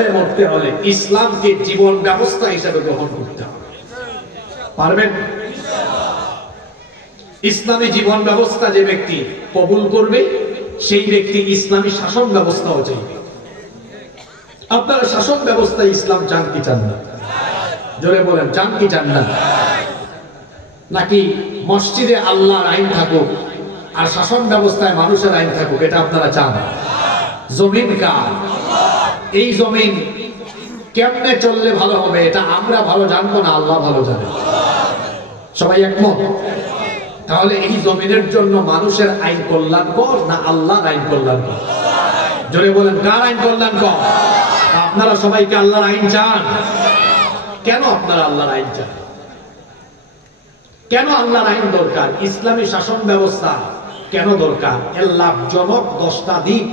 হয়ে মরতে হলে ইসলামকে জীবন ব্যবস্থা হিসেবে গ্রহণ করতে হবে। পারবেন? ইসলামী জীবন ব্যবস্থা যে ব্যক্তি কবুল করবে সেই ব্যক্তি ইসলামী শাসন ব্যবস্থাও চাইবে। আপনারা শাসন ব্যবস্থা ইসলাম চান কি চান না? জোরে বলেন, চান কি চান না? নাকি মসজিদে আল্লাহর আইন থাকুক আর শাসন ব্যবস্থায় মানুষের আইন থাকুক, এটা আপনারা চান? জমিন কার? এই জমিন কেমনে চললে ভালো হবে এটা আমরা ভালো জানবো না, আল্লাহ ভালো জানে। সবাই একমত? তাহলে এই জমিনের জন্য মানুষের আইন কল্যাণকর না আল্লাহর আইন কল্যাণকর? জোরে বলেন, কার আইন কল্যাণকর? আপনারা সবাইকে আল্লাহর আইন চান? কেন আপনারা আল্লাহর আইন চান? কেন আল্লাহর আইন দরকার? ইসলামী শাসন ব্যবস্থা কেন দরকার? এর লাভজনক 10টা দিক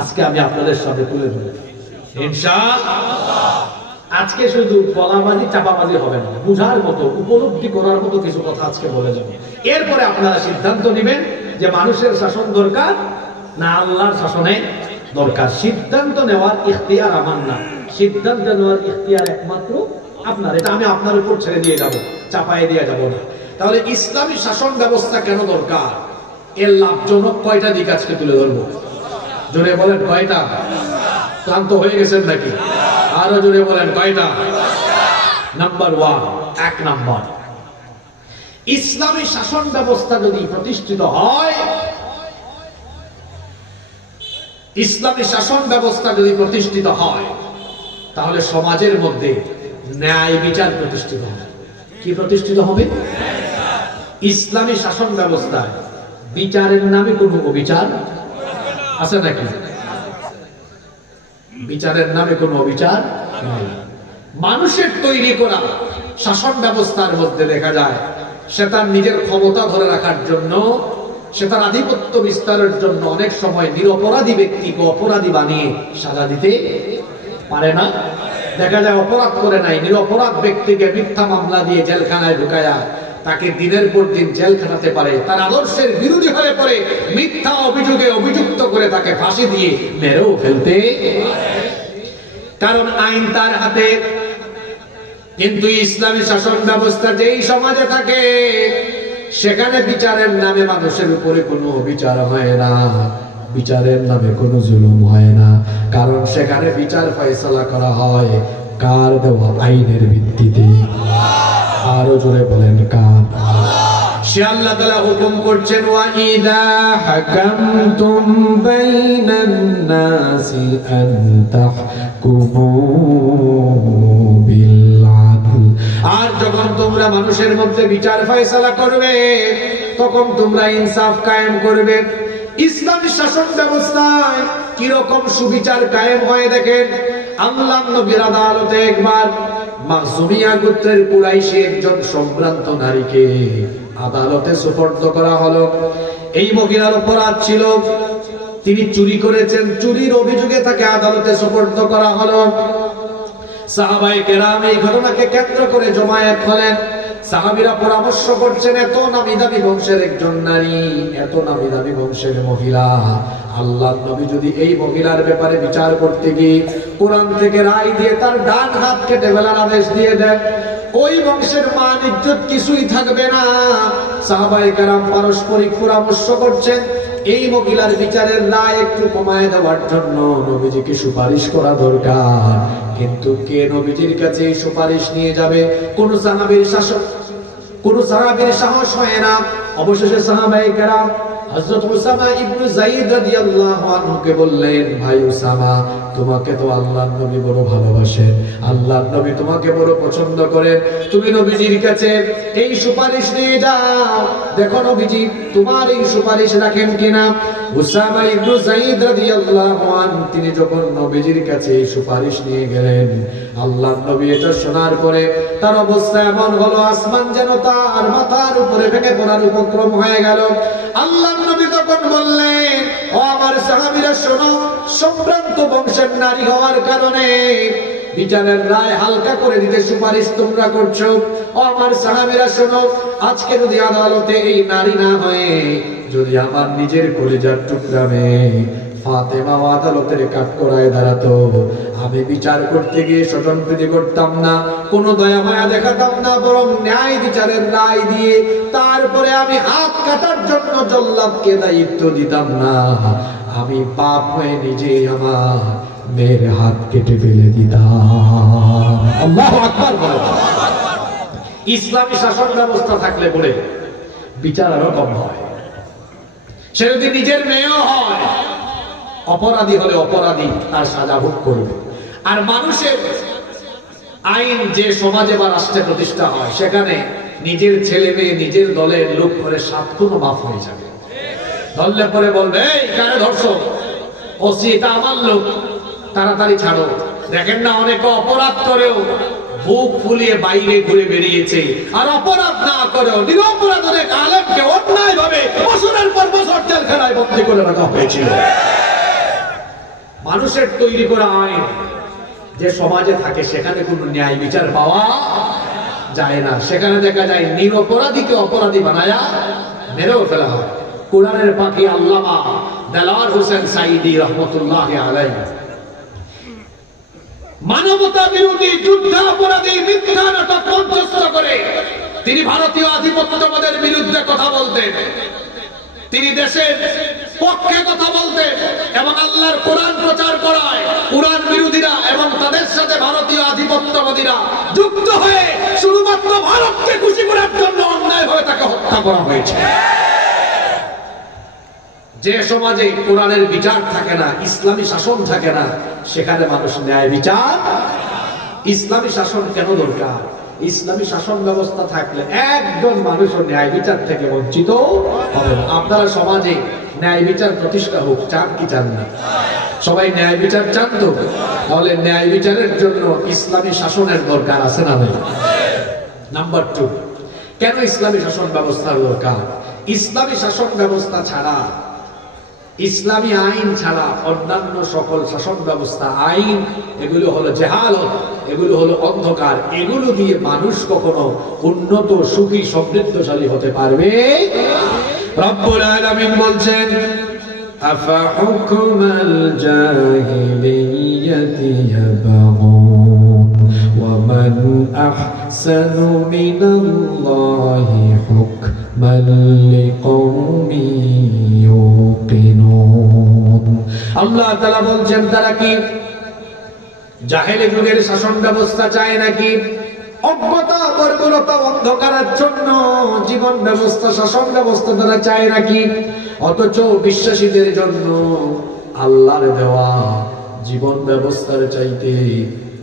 আজকে আমি আপনাদের সাথে তুলে ধরব ইনশাআল্লাহ। আজকে শুধু গলাবাজি চাপাবাজি হবে না, বুঝার মতো উপলব্ধি করার মতো কিছু কথা আজকে বলে যাব। এরপরে আপনারা সিদ্ধান্ত নেবেন যে মানুষের শাসন দরকার না আল্লাহর শাসনে দরকার। সিদ্ধান্ত নেওয়ার ইখতিয়ার আমার না, সিদ্ধান্ত নেওয়ার ইখতিয়ার একমাত্র আপনার। এটা আমি আপনার উপর ছেড়ে দিয়ে যাব, চাপায়ে দিয়ে যাব না। তাহলে ইসলামী শাসন ব্যবস্থা কেন দরকার, এর লাভজনক কয়টা দিক আজকে তুলে ধরবো। জোরে বলেন কয়টা? ক্লান্ত হয়ে গেছেন নাকি? আরো জোরে বলেন কয়টা? নাম্বার 1, 1 নাম্বার, ইসলামী শাসন ব্যবস্থা যদি প্রতিষ্ঠিত হয়, ইসলামী শাসন ব্যবস্থা যদি প্রতিষ্ঠিত হয় তাহলে সমাজের মধ্যে ন্যায় বিচার প্রতিষ্ঠিত হবে। কি প্রতিষ্ঠিত হবে? ইসলামী শাসন ব্যবস্থায় বিচারের নামে কোনো অবিচার আছে নাকি? বিচারের নামে কোনো অবিচার নাই। মানুষের তৈরি করা শাসন ব্যবস্থার মধ্যে দেখা যায় সে তার নিজের ক্ষমতা ধরে রাখার জন্য, সে তার আধিপত্য বিস্তারের জন্য অনেক সময় নিরপরাধী ব্যক্তিকে অপরাধী বানিয়ে সাজা দিতে পারে না। দেখা যায় অপরাধ করে নাই, নিরপরাধ ব্যক্তিকে মিথ্যা মামলা দিয়ে জেলখানায় ঢুকায়া তাকে দিনের পর দিন জেল খাটাতে পারে। তার আদর্শের বিরোধী হয়ে পড়ে মিথ্যা অভিযোগে অভিযুক্ত করে তাকে ফাঁসি দিয়ে মেরেও ফেলতে, কারণ আইন তার হাতে। কিন্তু ইসলামী শাসন ব্যবস্থা যেই সমাজে থাকে সেখানে বিচারের নামে মানুষের উপরে কোনো বিচার হয় না, বিচারের নামে কোনো জুলুম হয় না, কারণ সেখানে বিচার ফয়সালা করা হয় কার দেওয়া আইনের ভিত্তিতে। আরো জোরে বলেন কার? সে আল্লাহ তাআলা হুকুম করছেন, ওয়া ইযা হাকামতুম বাইনান নাসি আন তাহকুমু বিল আদল। আর যখন তোমরা মানুষের মধ্যে বিচার ফয়সালা করবে তখন তোমরা ইনসাফ কায়েম করবে। ইসলামী শাসন ব্যবস্থায় কি রকম সুবিচার কায়েম হয় দেখেন। আল্লাহর নবীর আদালতে একবার মাখজুমিয়া গোত্রের কুরাইশি একজন সম্ভ্রান্ত নারীকে আদালতে সুপর্দ করা হলো। এই মহিলার অপরাধ ছিল তিনি চুরি করেছেন, চুরির অভিযোগে তাকে আদালতে সুপর্দ করা হলো। সাহাবায়ে কেরাম এই ঘটনাকে কেন্দ্র করে জমায়েত হলেন। সাহাবীরা পরামর্শ করছেন, এত নামি দামি বংশের একজন নারী, এত নামি দামি বংশের মহিলা, আল্লাহর নবী যদি এই মহিলার ব্যাপারে বিচার করতে গিয়ে কোরআন থেকে রায় দিয়ে তার ডান হাত কেটে ফেলার আদেশ দিয়ে দেন, ওই বংশের মান ইজ্জত কিছুই থাকবে না। সাহাবায়ে কেরাম পারস্পরিক পরামর্শ করছেন এই মহিলার বিচারের রায় একটু কমায় দেওয়ার জন্য নবীজিকে সুপারিশ করা দরকার। কিন্তু কে নবীজির কাছে এই সুপারিশ নিয়ে যাবে? কোন সাহাবীর সাহস হয় না। অবশেষে সাহাবায়ে কেরাম হযরত উসামা ইবনে যায়েদ রাদিয়াল্লাহু আনহুকে বললেন, ভাই উসামা, তোমাকে তো আল্লাহর নবী বড় ভালোবাসেন, আল্লাহর নবী তোমাকে বড় পছন্দ করেন, তুমি নবীজির কাছে এই সুপারিশ নিয়ে যাও, দেখো নবীজি তোমার এই সুপারিশ রাখেন কিনা। উসামা ইবনে যায়েদ রাদিয়াল্লাহু আনহু তিনি যখন নবীজির কাছে এই সুপারিশ নিয়ে গেলেন, আল্লাহর নবী এটা শোনার পরে তার অবস্থা এমন হলো আসমান যেন তার মাথার উপরে ভেঙে পড়ার উপক্রম হয়ে গেল। আল্লাহর নবী তখন বললেন, ও আমার সাহাবীরা শোনো, সম্ভ্রান্ত বংশের নারী হওয়ার কারণে বিচারের রায় হালকা করে দিতে সুপারিশ তোমরা করছো। ও আমার সাহাবীরা শোনো, আজকে যদি আদালতে এই নারী না হয়ে যদি আমার নিজের কলিজার টুকরা মেয়ে ফাতেমা আদালতের কাঠগড়ায় দাঁড়াতো, আমি বিচার করতে গিয়ে স্বজনপ্রীতি করতাম না, কোনো দয়া মায়া দেখাতাম না, বরং ন্যায় বিচারের রায় দিয়ে তারপরে আমি হাত কাটার জন্য জল্লাদকে দায়িত্ব দিতাম না, আমি পাপ হয়ে নিজে আমার মেয়ের হাত কেটে ফেলে দিতাম। আল্লাহু আকবার বলে। ইসলামী শাসন ব্যবস্থা থাকলে বলে বিচার আরো কম হয়। সে যদি নিজের মেয়েও হয়, অপরাধী হলে অপরাধী তার সাজা ভোগ করবে। আর মানুষের আইন যে সমাজে বা রাষ্ট্রে প্রতিষ্ঠা হয়, সেখানে নিজের ছেলে মেয়ে নিজের দলের লোক করে 7 খুনও মাফ হয়ে যাবে। ধরলে পরে বলবে, এই কারে ধরছো, ওসি এটা আমার লোক, তাড়াতাড়ি ছাড়ো। দেখেন না, অনেকে অপরাধ করেও বুক ফুলিয়ে বাইরে ঘুরে বেরিয়েছে, আর অপরাধ না করেও নিরপরাধ অনেক আলেমকে অন্যায় ভাবে বছরের পর বছর জেলখানায় বন্দী করে রাখা হয়েছিল। মানুষের তৈরি করা আইন যে সমাজে থাকে, সেখানে কোনো ন্যায় বিচার পাওয়া যায় না। সেখানে দেখা যায় নিরপরাধীকে অপরাধী বানায়া মেরেও ফেলা হয়। কোরআনের পাখি আল্লামা দেলাওয়ার হোসেন সাঈদী রহমতুল্লাহ আলাইহি মানবতা বিরোধী যুদ্ধাপরাধী মিথ্যা নাটক মঞ্চস্থ করে তিনি ভারতীয় আধিপত্যবাদের বিরুদ্ধে কথা বলতেন, তিনি দেশের পক্ষে কথা বলতেন এবং আল্লাহর কোরআন প্রচার করায় কোরআন বিরোধীরা এবং তাদের সাথে ভারতীয় আধিপত্যবাদীরা যুক্ত হয়ে শুধুমাত্র ভারতকে খুশি করার জন্য অন্যায়ভাবে তাকে হত্যা করা হয়েছে। যে সমাজে কোরআনের বিচার থাকে না, ইসলামী শাসন থাকে না, সেখানে মানুষ ন্যায় বিচার। ইসলামী শাসন কেন দরকার? ইসলামী শাসন ব্যবস্থা থাকলে একজন মানুষও ন্যায় বিচার থেকে বঞ্চিত হবে না। আপনারা সমাজে ন্যায় বিচার প্রতিষ্ঠা হোক, চান কি চান না? সবাই ন্যায় বিচার চান তো? তাহলে ন্যায় বিচারের জন্য ইসলামী শাসনের দরকার আছে না নেই? নাম্বার 2, কেন ইসলামী শাসন ব্যবস্থার দরকার? ইসলামী শাসন ব্যবস্থা ছাড়া, ইসলামী আইন ছাড়া অন্যান্য সকল শাসন ব্যবস্থা, আইন, এগুলো হলো জাহালত, এগুলো হলো অন্ধকার। এগুলো দিয়ে মানুষ কখনো উন্নত, সুখী, সমৃদ্ধশালী হতে পারবে। রব্বুল আলামিন বলছেন, আফা হুকমাল জাহিলিয়াতি ইয়াবগুন ওয়া মান আহসানু মিনাল্লাহি হুকমান লিকওমিন ইউকিনুন। আল্লাহ তাআলা বলছেন, তারা কি জাহেলি যুগের শাসন ব্যবস্থা চায় নাকি? অজ্ঞতা, বর্বরতা, অন্ধকারাচ্ছন্ন জীবন ব্যবস্থা, শাসন ব্যবস্থা তারা চায় নাকি? অথচ বিশ্বাসীদের জন্য আল্লাহর দেওয়া জীবন ব্যবস্থার চাইতে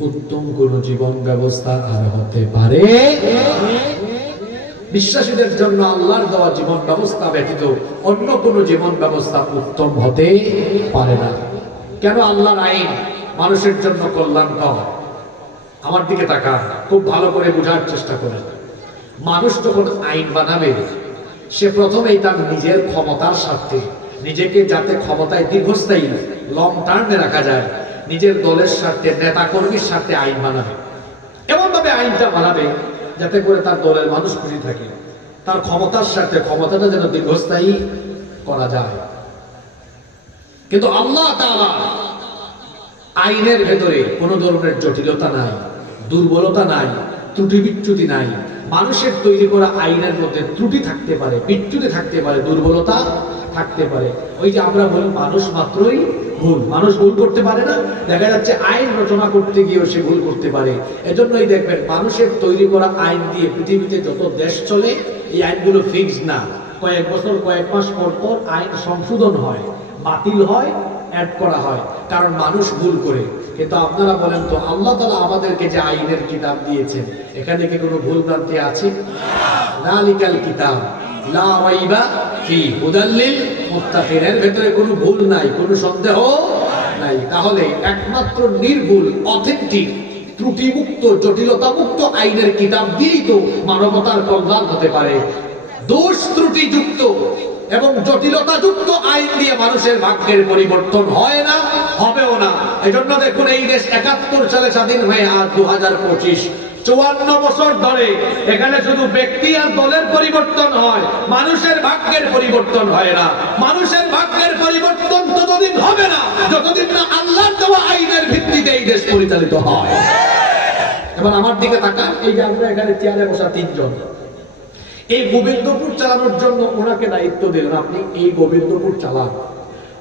উত্তম কোন জীবন ব্যবস্থা আর হতে পারে? বিশ্বাসীদের জন্য আল্লাহর দেওয়া জীবন ব্যবস্থা ব্যতীত অন্য কোন জীবন ব্যবস্থা উত্তম হতে পারে না। কেন? আল্লাহর আইন মানুষের জন্য কল্যাণকর। আমার দিকে তাকান, খুব ভালো করে বোঝার চেষ্টা করেন। মানুষ যখন আইন বানাবে, সে প্রথমেই তার নিজের ক্ষমতার স্বার্থে, নিজেকে যাতে ক্ষমতায় দীর্ঘস্থায়ী, লং টার্মে রাখা যায়, নিজের দলের স্বার্থে, নেতা কর্মীর স্বার্থে আইন বানাবে। এমন ভাবে আইনটা বানাবে যাতে করে তার দলের মানুষ খুশি থাকে, তার ক্ষমতার স্বার্থে ক্ষমতাটা যেন দীর্ঘস্থায়ী করা যায়। কিন্তু আল্লাহ তাআলা আইনের ভেতরে কোনো ধরনের জটিলতা নাই, দুর্বলতা নাই, ত্রুটি বিচ্যুতি নাই। মানুষের তৈরি করা আইনের মধ্যে ত্রুটি থাকতে পারে, বিচ্যুতি থাকতে পারে, দুর্বলতা থাকতে পারে। ওই যে আমরা বলি মানুষ মাত্রই ভুল, মানুষ ভুল করতে পারে না। দেখা যাচ্ছে আইন রচনা করতে গিয়েও সে ভুল করতে পারে। এজন্যই দেখবেন মানুষের তৈরি করা আইন দিয়ে পৃথিবীতে যত দেশ চলে, এই আইনগুলো ফিক্স না। কয়েক বছর, কয়েক মাস পর পর আইন সংশোধন হয়, বাতিল হয়, অ্যাড করা হয়, কারণ মানুষ ভুল করে। কিন্তু আপনারা বলেন তো, আল্লাহ তাআলা আমাদেরকে যে আইনের কিতাব দিয়েছেন, এখানে কি কোনো ভুল ভ্রান্তি আছে? যালিকাল কিতাব লা রাইবা ফি হুদাল লিল মুত্তাকিন, এর ভেতরে কোনো ভুল নাই, কোনো সন্দেহ নাই। তাহলে একমাত্র নির্ভুল, অথেন্টিক, ত্রুটিমুক্ত, জটিলতামুক্ত আইনের কিতাব দিয়েই তো মানবতার কল্যাণ হতে পারে। দোষ ত্রুটিযুক্ত এবং জটিলতাযুক্ত আইন দিয়ে মানুষের ভাগ্যের পরিবর্তন হয় না, হবেও না। এজন্য দেখুন এই দেশ ৭১ সালে স্বাধীন হয়ে আজ ২০২৫, ৫৪ বছর ধরে এখানে শুধু ব্যক্তি আর দলের পরিবর্তন হয়, মানুষের ভাগ্যের পরিবর্তন হয় না। মানুষের ভাগ্যের পরিবর্তন ততদিন হবে না যতদিন না আল্লাহর দেওয়া আইনের ভিত্তিতে এই দেশ পরিচালিত হয়। এবার আমার দিকে তাকান, এই যে আমরা এখানে চেয়ারে বসা ৩ জন, এই গোবিন্দপুর চালানোর জন্য ওনাকে দায়িত্ব দিলেন, আপনি এই গোবিন্দপুর চালান।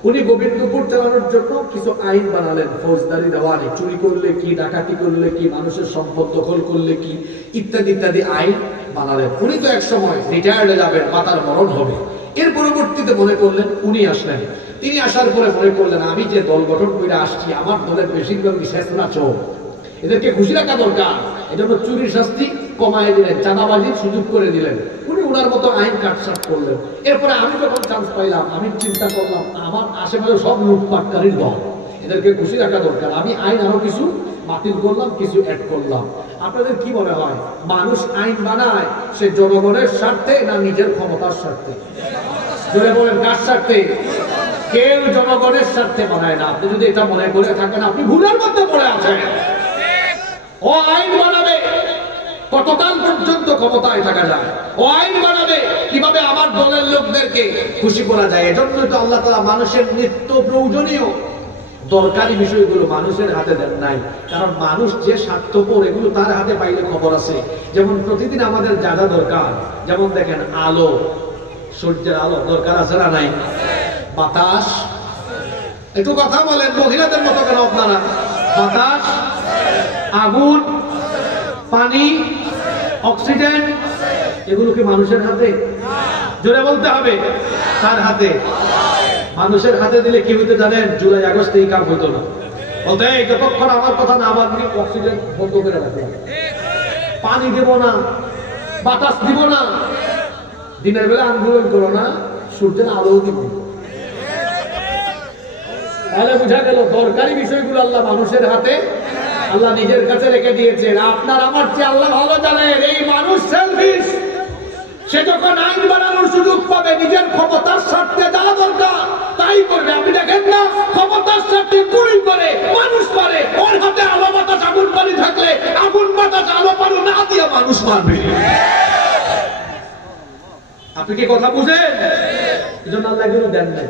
উনি গোবিন্দপুর চালানোর জন্য কিছু আইন বানালেন, ফৌজদারি দেওয়ানি, চুরি করলে কি, ডাকাতি করলে কি, মানুষের সম্পদ দখল করলে কি, ইত্যাদি ইত্যাদি আইন বানালেন। উনি তো এক সময় রিটায়ার্ডে যাবেন, মাতার মরণ হবে। এর পরবর্তীতে মনে করলেন, উনি আসলেন, তিনি আসার পরে মনে করলেন আমি যে দল গঠন করে আসছি, আমার দলের বেশিরভাগ শেষরা চোর, এদেরকে খুশি রাখা দরকার। এজন্য চুরির শাস্তি কমায় দিলেন, চাঁদাবাজির সুযোগ করে দিলেন। উনি ওনার মতো আইন কাটছাট করলেন। এরপরে আমি যখন চান্স পাইলাম, আমি চিন্তা করলাম আমার আশেপাশে সব লুটপাটকারীর দল, এদেরকে খুশি রাখা দরকার। আমি আইন আরো কিছু বাতিল করলাম, কিছু অ্যাড করলাম। আপনাদের কি মনে হয় মানুষ আইন বানায় সে জনগণের স্বার্থে না নিজের ক্ষমতার স্বার্থে? জোরে বলেন, কার স্বার্থে? কেউ জনগণের স্বার্থে বানায় না। আপনি যদি এটা মনে করে থাকেন আপনি ভুলের মধ্যে পড়ে আছেন। ও আইন বানাবে কতকাল পর্যন্ত ক্ষমতায় থাকা যায়, ও আইন বানাবে কিভাবে আমার দলের লোকদেরকে খুশি করা যায়। এজন্যই তো আল্লাহ তাআলা মানুষের নিত্য প্রয়োজনীয় দরকারি বিষয়গুলো মানুষের হাতে দেন নাই। কারণ মানুষ যে স্বার্থপর এগুলো তার হাতে পাইলে খবর আছে। যেমন প্রতিদিন আমাদের যা যা দরকার, যেমন দেখেন আলো, সূর্যের আলো দরকার আছে না নাই? বাতাস, একটু কথা বলেন মহিলাদের মতো কেন আপনারা? বাতাস, আগুন, পানি, অক্সিজেন, এগুলো কি মানুষের হাতে? জোরে বলতে হবে, কার হাতে? মানুষের হাতে দিলে কি হইতে জানেন? জুলাই আগস্ট এই কাম হইতো না। বলতে যতক্ষণ আমার কথা না বলবি অক্সিজেন বন্ধ করে রাখবে, পানি দেব না, বাতাস দিব না, দিনের বেলা আন্দোলন করো না, সূর্যের আলো দিব। তাহলে বুঝা গেল দরকারি বিষয়গুলো আল্লাহ মানুষের হাতে, আল্লাহ নিজের কাছে রেখে দিয়েছেন। আপনার আমার চেয়ে আল্লাহ ভালো জানেন এই মানুষ সেলফিশ। সে যখন আইন বানানোর সুযোগ পাবে নিজের ক্ষমতার স্বার্থে যা দরকার তাই করবে। আপনি দেখেন না ক্ষমতার স্বার্থে গুলি করে মানুষ মারে, ওর হাতে আলো বাতাস আগুন পানি থাকলে আগুন বাতাস আলো পানি না দিয়ে মানুষ মারবে। আপনি কি কথা বুঝেন? এই জন্য আল্লাহ এগুলো দেন নাই।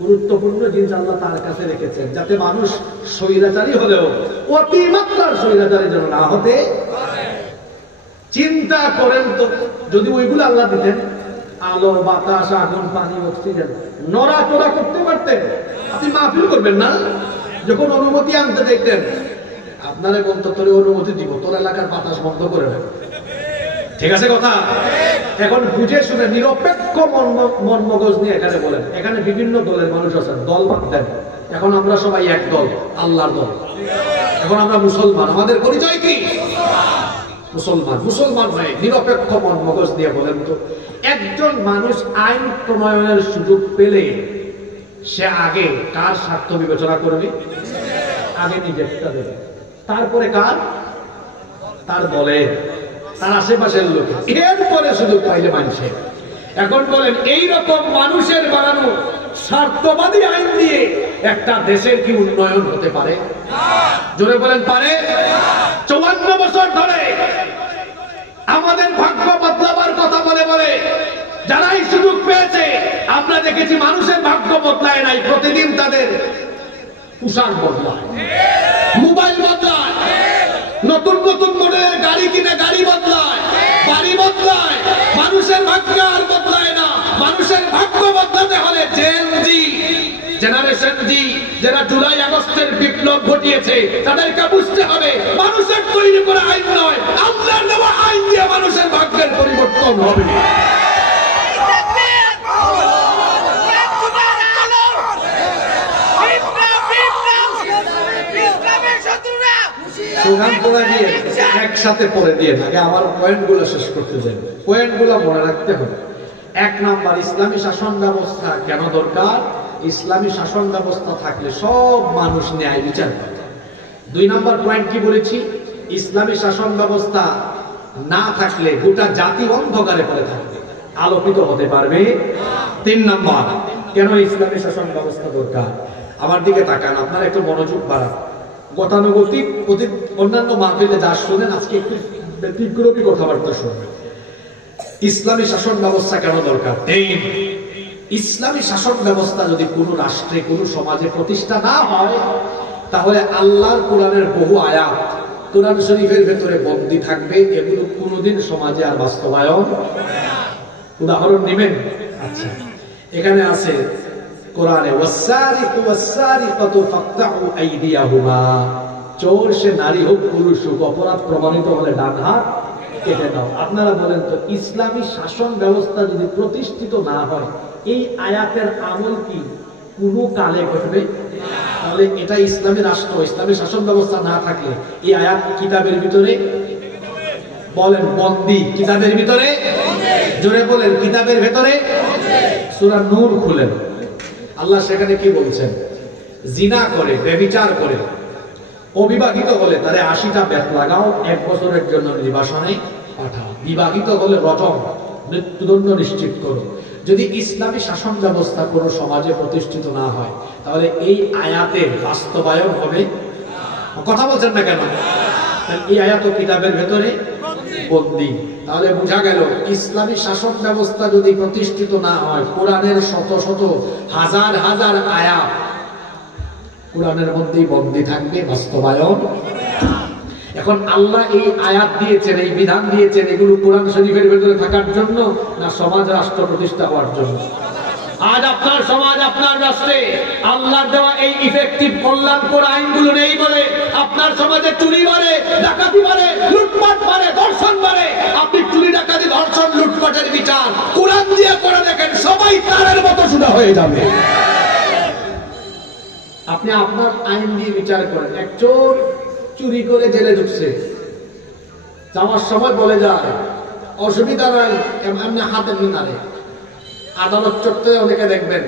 গুরুত্বপূর্ণ জিনিস আল্লাহ তার কাছে রেখেছেন যাতে মানুষ স্বৈরাচারী হলেও অতিমাত্রার স্বৈরাচারী যেন না হতে। চিন্তা করেন তো যদি ওইগুলো আল্লাহ দিতেন, আলো বাতাস আগুন পানি অক্সিজেন, নড়াচড়া করতে পারতেন, আপনি মাহফিল করবেন না? যখন অনুমতি আনতে চাইতেন আপনারা বলতো তোর অনুমতি দিব, তোর এলাকার বাতাস বন্ধ করে দেবে। ঠিক আছে কথা? এখন বুঝে শুনে নিরপেক্ষ মন মগজ নিয়ে এখানে বলেন, এখানে বিভিন্ন দলের মানুষ আছেন, দল বাদ দেন। এখন আমরা সবাই এক দল, আল্লাহর দল। এখন আমরা মুসলমান, আমাদের পরিচয় কি? মুসলমান। মুসলমান হয়ে নিরপেক্ষ মন মগজ দিয়ে বলেন তো একজন মানুষ আইন প্রণয়নের সুযোগ পেলে সে আগে কার স্বার্থ বিবেচনা করবে? আগে নিজেরটা দেবে, তারপরে কার? তার দলের, তার আশেপাশের লোক, এরপরে সুযোগ পাইলে মানুষে। এখন বলেন এইরকম মানুষের বানানো স্বার্থবাদী আইন দিয়ে একটা দেশের কি উন্নয়ন হতে পারে? জোরে বলেন পারে? ৫৪ বছর ধরে আমাদের ভাগ্য বদলাবার কথা বলে বলে যারাই সুযোগ পেয়েছে আমরা দেখেছি মানুষের ভাগ্য বদলায় নাই। প্রতিদিন তাদের পোশাক বদলায়, মোবাইল বদলায়, নতুন নতুন মডেলের গাড়ি কিনে গাড়ি বদলায়, বাড়ি বদলায়। মানুষের ভাগ্য আর বদলায় না। মানুষের ভাগ্য বদলাতে হলে জেনারেশন জি যারা জুলাই আগস্টের বিপ্লব ঘটিয়েছে তাদেরকে বুঝতে হবে মানুষের তৈরি করা আইন নয়, আল্লাহর দেওয়া আইন দিয়ে মানুষের ভাগ্যের পরিবর্তন হবে। একসাথে পড়ে দিয়ে থাকে, আমার পয়েন্টগুলো শেষ করতে যাই, পয়েন্টগুলো মনে রাখতে হবে। ১ নাম্বার, ইসলামী শাসন ব্যবস্থা কেন দরকার? ইসলামী শাসন ব্যবস্থা থাকলে সব মানুষ ন্যায় বিচার করে। ২ নাম্বার পয়েন্ট কি বলেছি? ইসলামী শাসন ব্যবস্থা না থাকলে গোটা জাতি অন্ধকারে পড়ে থাকবে, আলোকিত হতে পারবে তিন নাম্বার, কেন ইসলামী শাসন ব্যবস্থা দরকার? আমার দিকে তাকান, আপনারা একটু মনোযোগ বাড়ান। গতানুগতিক অন্যান্য মাহফিলে যা শুনেন, আজকে একটু ব্যতিক্রমী কথাবার্তা শুনবেন। ইসলামী শাসন ব্যবস্থা কেন দরকার? ইসলামী শাসন ব্যবস্থা যদি কোনো রাষ্ট্রে, কোনো সমাজে প্রতিষ্ঠা না হয়, তাহলে আল্লাহর কোরআনের বহু আয়াত কোরআন শরীফের ভেতরে বন্দী থাকবে, এগুলো কোনোদিন সমাজে আর বাস্তবায়ন। উদাহরণ নেবেন? আচ্ছা, এখানে আছে কোরআনে ওয়াসারিকু ওয়াসারিকাতু ফাকতাউ আইদিয়াহুমা, চোর সে নারী হোক পুরুষ হোক, অপরাধ প্রমাণিত হলে ডান হাত কেটে দাও। আপনারা বলেন তো, ইসলামী শাসন ব্যবস্থা যদি প্রতিষ্ঠিত না হয়, এই আয়াতের আমল কি কোনো কালে ঘটবে? তাহলে এটা ইসলামী রাষ্ট্র, ইসলামী শাসন ব্যবস্থা না থাকলে এই আয়াত কিতাবের ভিতরে, বলেন বন্দী, কিতাবের ভিতরে, জোরে বলেন কিতাবের ভেতরে। সূরা নূর খুলেন, আল্লাহ সেখানে কি বলছেন? জিনা করে, ব্যভিচার করে, অবিবাহিত হলে তারে 80টা বেত লাগাও, 1 বছরের জন্য নির্বাসনে পাঠাও, বিবাহিত হলে রজম, মৃত্যুদণ্ড নিশ্চিত করো। যদি ইসলামী শাসন ব্যবস্থা কোনো সমাজে প্রতিষ্ঠিত না হয়, তাহলে এই আয়াতের বাস্তবায়ন হবে? কথা বলছেন না কেন? এই আয়াত কিতাবের ভেতরে বন্দী। তাহলে বোঝা গেল, ইসলামী শাসন ব্যবস্থা যদি প্রতিষ্ঠিত না হয়, কোরআনের শত শত হাজার হাজার আয়াত কোরআনের মধ্যেই বন্দী থাকবে, বাস্তবায়ন। এখন আল্লাহ এই আয়াত দিয়েছেন, এই বিধান দিয়েছেন, এগুলো কোরআন শরীফের ভেতরে থাকার জন্য না সমাজ রাষ্ট্র প্রতিষ্ঠা হওয়ার জন্য? আজ আপনার সমাজ, আপনার রাষ্ট্রে আল্লাহর দেওয়া এই ইফেক্টিভ কল্যাণকর আইনগুলো নেই বলে আপনার সমাজে চুরি বাড়ে, ডাকাতি বাড়ে, লুটপাট বাড়ে, ধর্ষণ বাড়ে। আপনি চুরি, ডাকাতি, ধর্ষণ, লুটপাটের বিচার কোরআন দিয়ে করে দেখেন, সবাই তারের মতো সুদা হয়ে যাবে। আপনি আপনার আইন দিয়ে বিচার করেন। এক চোর চুরি করে জেলে ঢুকছে, যাওয়ার সময় বলে যায় অসুবিধা নাই, এমনি হাতে নাড়ে। আদালত চত্বরে অনেকে দেখবেন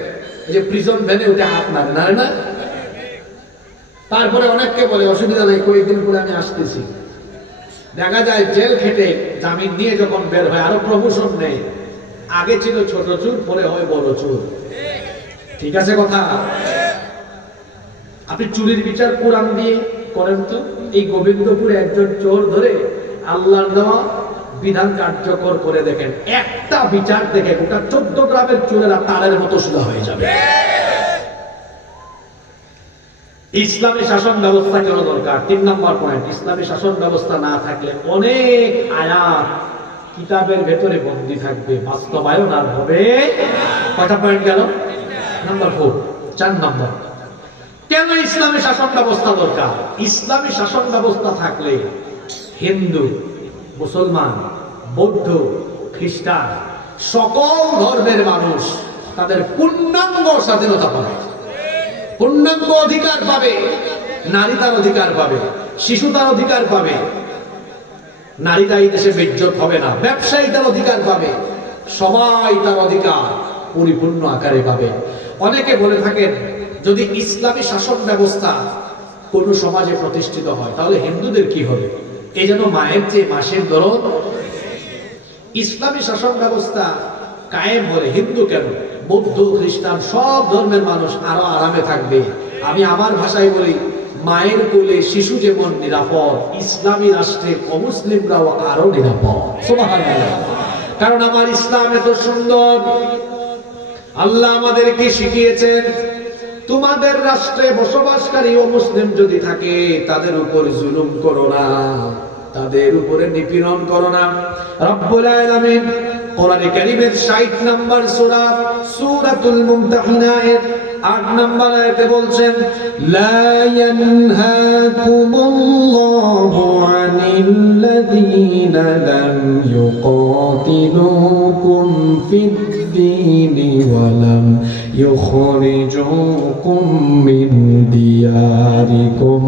যে প্রিজন ভ্যানে উঠে হাত নাড়ে না। তারপরে অনেককে বলে অসুবিধা নাই, কয়েকদিন পরে আমি আসতেছি। দেখা যায় জেল খেটে জামিন নিয়ে যখন বের হয়, আরো প্রমোশন নেই। আগে ছিল ছোট চোর, পরে হয় বড় চোর। ঠিক আছে কথা? আপনি চুরির বিচার কোরআন দিয়ে করেন তো। এই গোবিন্দপুরে একজন চোর ধরে আল্লাহর দেওয়া বিধান কার্যকর করে দেখেন, একটা বিচার দেখে গোটা 14 গ্রামের চোরেরা তারের মতো সোজা হয়ে যাবে। ইসলামী শাসন ব্যবস্থা কেন দরকার? 3 নম্বর পয়েন্ট, ইসলামী শাসন ব্যবস্থা না থাকলে অনেক আয়াত কিতাবের ভেতরে বন্দী থাকবে, বাস্তবায়ন আর হবে। কয়টা পয়েন্ট গেল? নাম্বার 4, 4 নম্বর। কেন ইসলামী শাসন ব্যবস্থা দরকার? ইসলামী শাসন ব্যবস্থা থাকলে হিন্দু, মুসলমান, বৌদ্ধ, খ্রিস্টান সকল ধর্মের মানুষ তাদের পূর্ণাঙ্গ স্বাধীনতা পাবে, পূর্ণাঙ্গ অধিকার পাবে। নারী তার অধিকার পাবে, শিশু তার অধিকার পাবে, নারীরা এই দেশে বেইজ্জত হবে না, ব্যবসায়ী তার অধিকার পাবে, সবাই তার অধিকার পরিপূর্ণ আকারে পাবে। অনেকে বলে থাকেন, যদি ইসলামী শাসন ব্যবস্থা কোন সমাজে প্রতিষ্ঠিত হয়, তাহলে হিন্দুদের কি হবে? এই যেন মায়ের চেয়ে মাসের দরদ। ইসলামী শাসন ব্যবস্থা কায়েম হলে হিন্দু কেন, বৌদ্ধ, খ্রিস্টান সব ধর্মের মানুষ আরো আরামে থাকবে। আমি আমার ভাষায় বলি, মায়ের কোলে শিশু যেমন নিরাপদ, ইসলামী রাষ্ট্রে অমুসলিমরাও আরো নিরাপদ। সুবহানাল্লাহ। কারণ আমার ইসলাম এত সুন্দর। আল্লাহ আমাদেরকে শিখিয়েছেন, তোমাদের রাষ্ট্রে বসবাসকারী অমুসলিম যদি থাকে, তাদের উপর জুলুম করো না, তাদের উপরে নিপীড়ন করো না। রব্বুল আলামিন কোরআনে কারীমের 60 নম্বর সূরা সূরাতুল মুমতাহিনা এর 8 নম্বর আয়াতে বলছেন, লা ইয়ানহাকুমুল্লাহু আনিল্লাযীনা লাম ইউকাতিলুকুম ফিদ-দীনি ওয়া লাম ইউখরিজুকুম মিন দিয়ারিকুম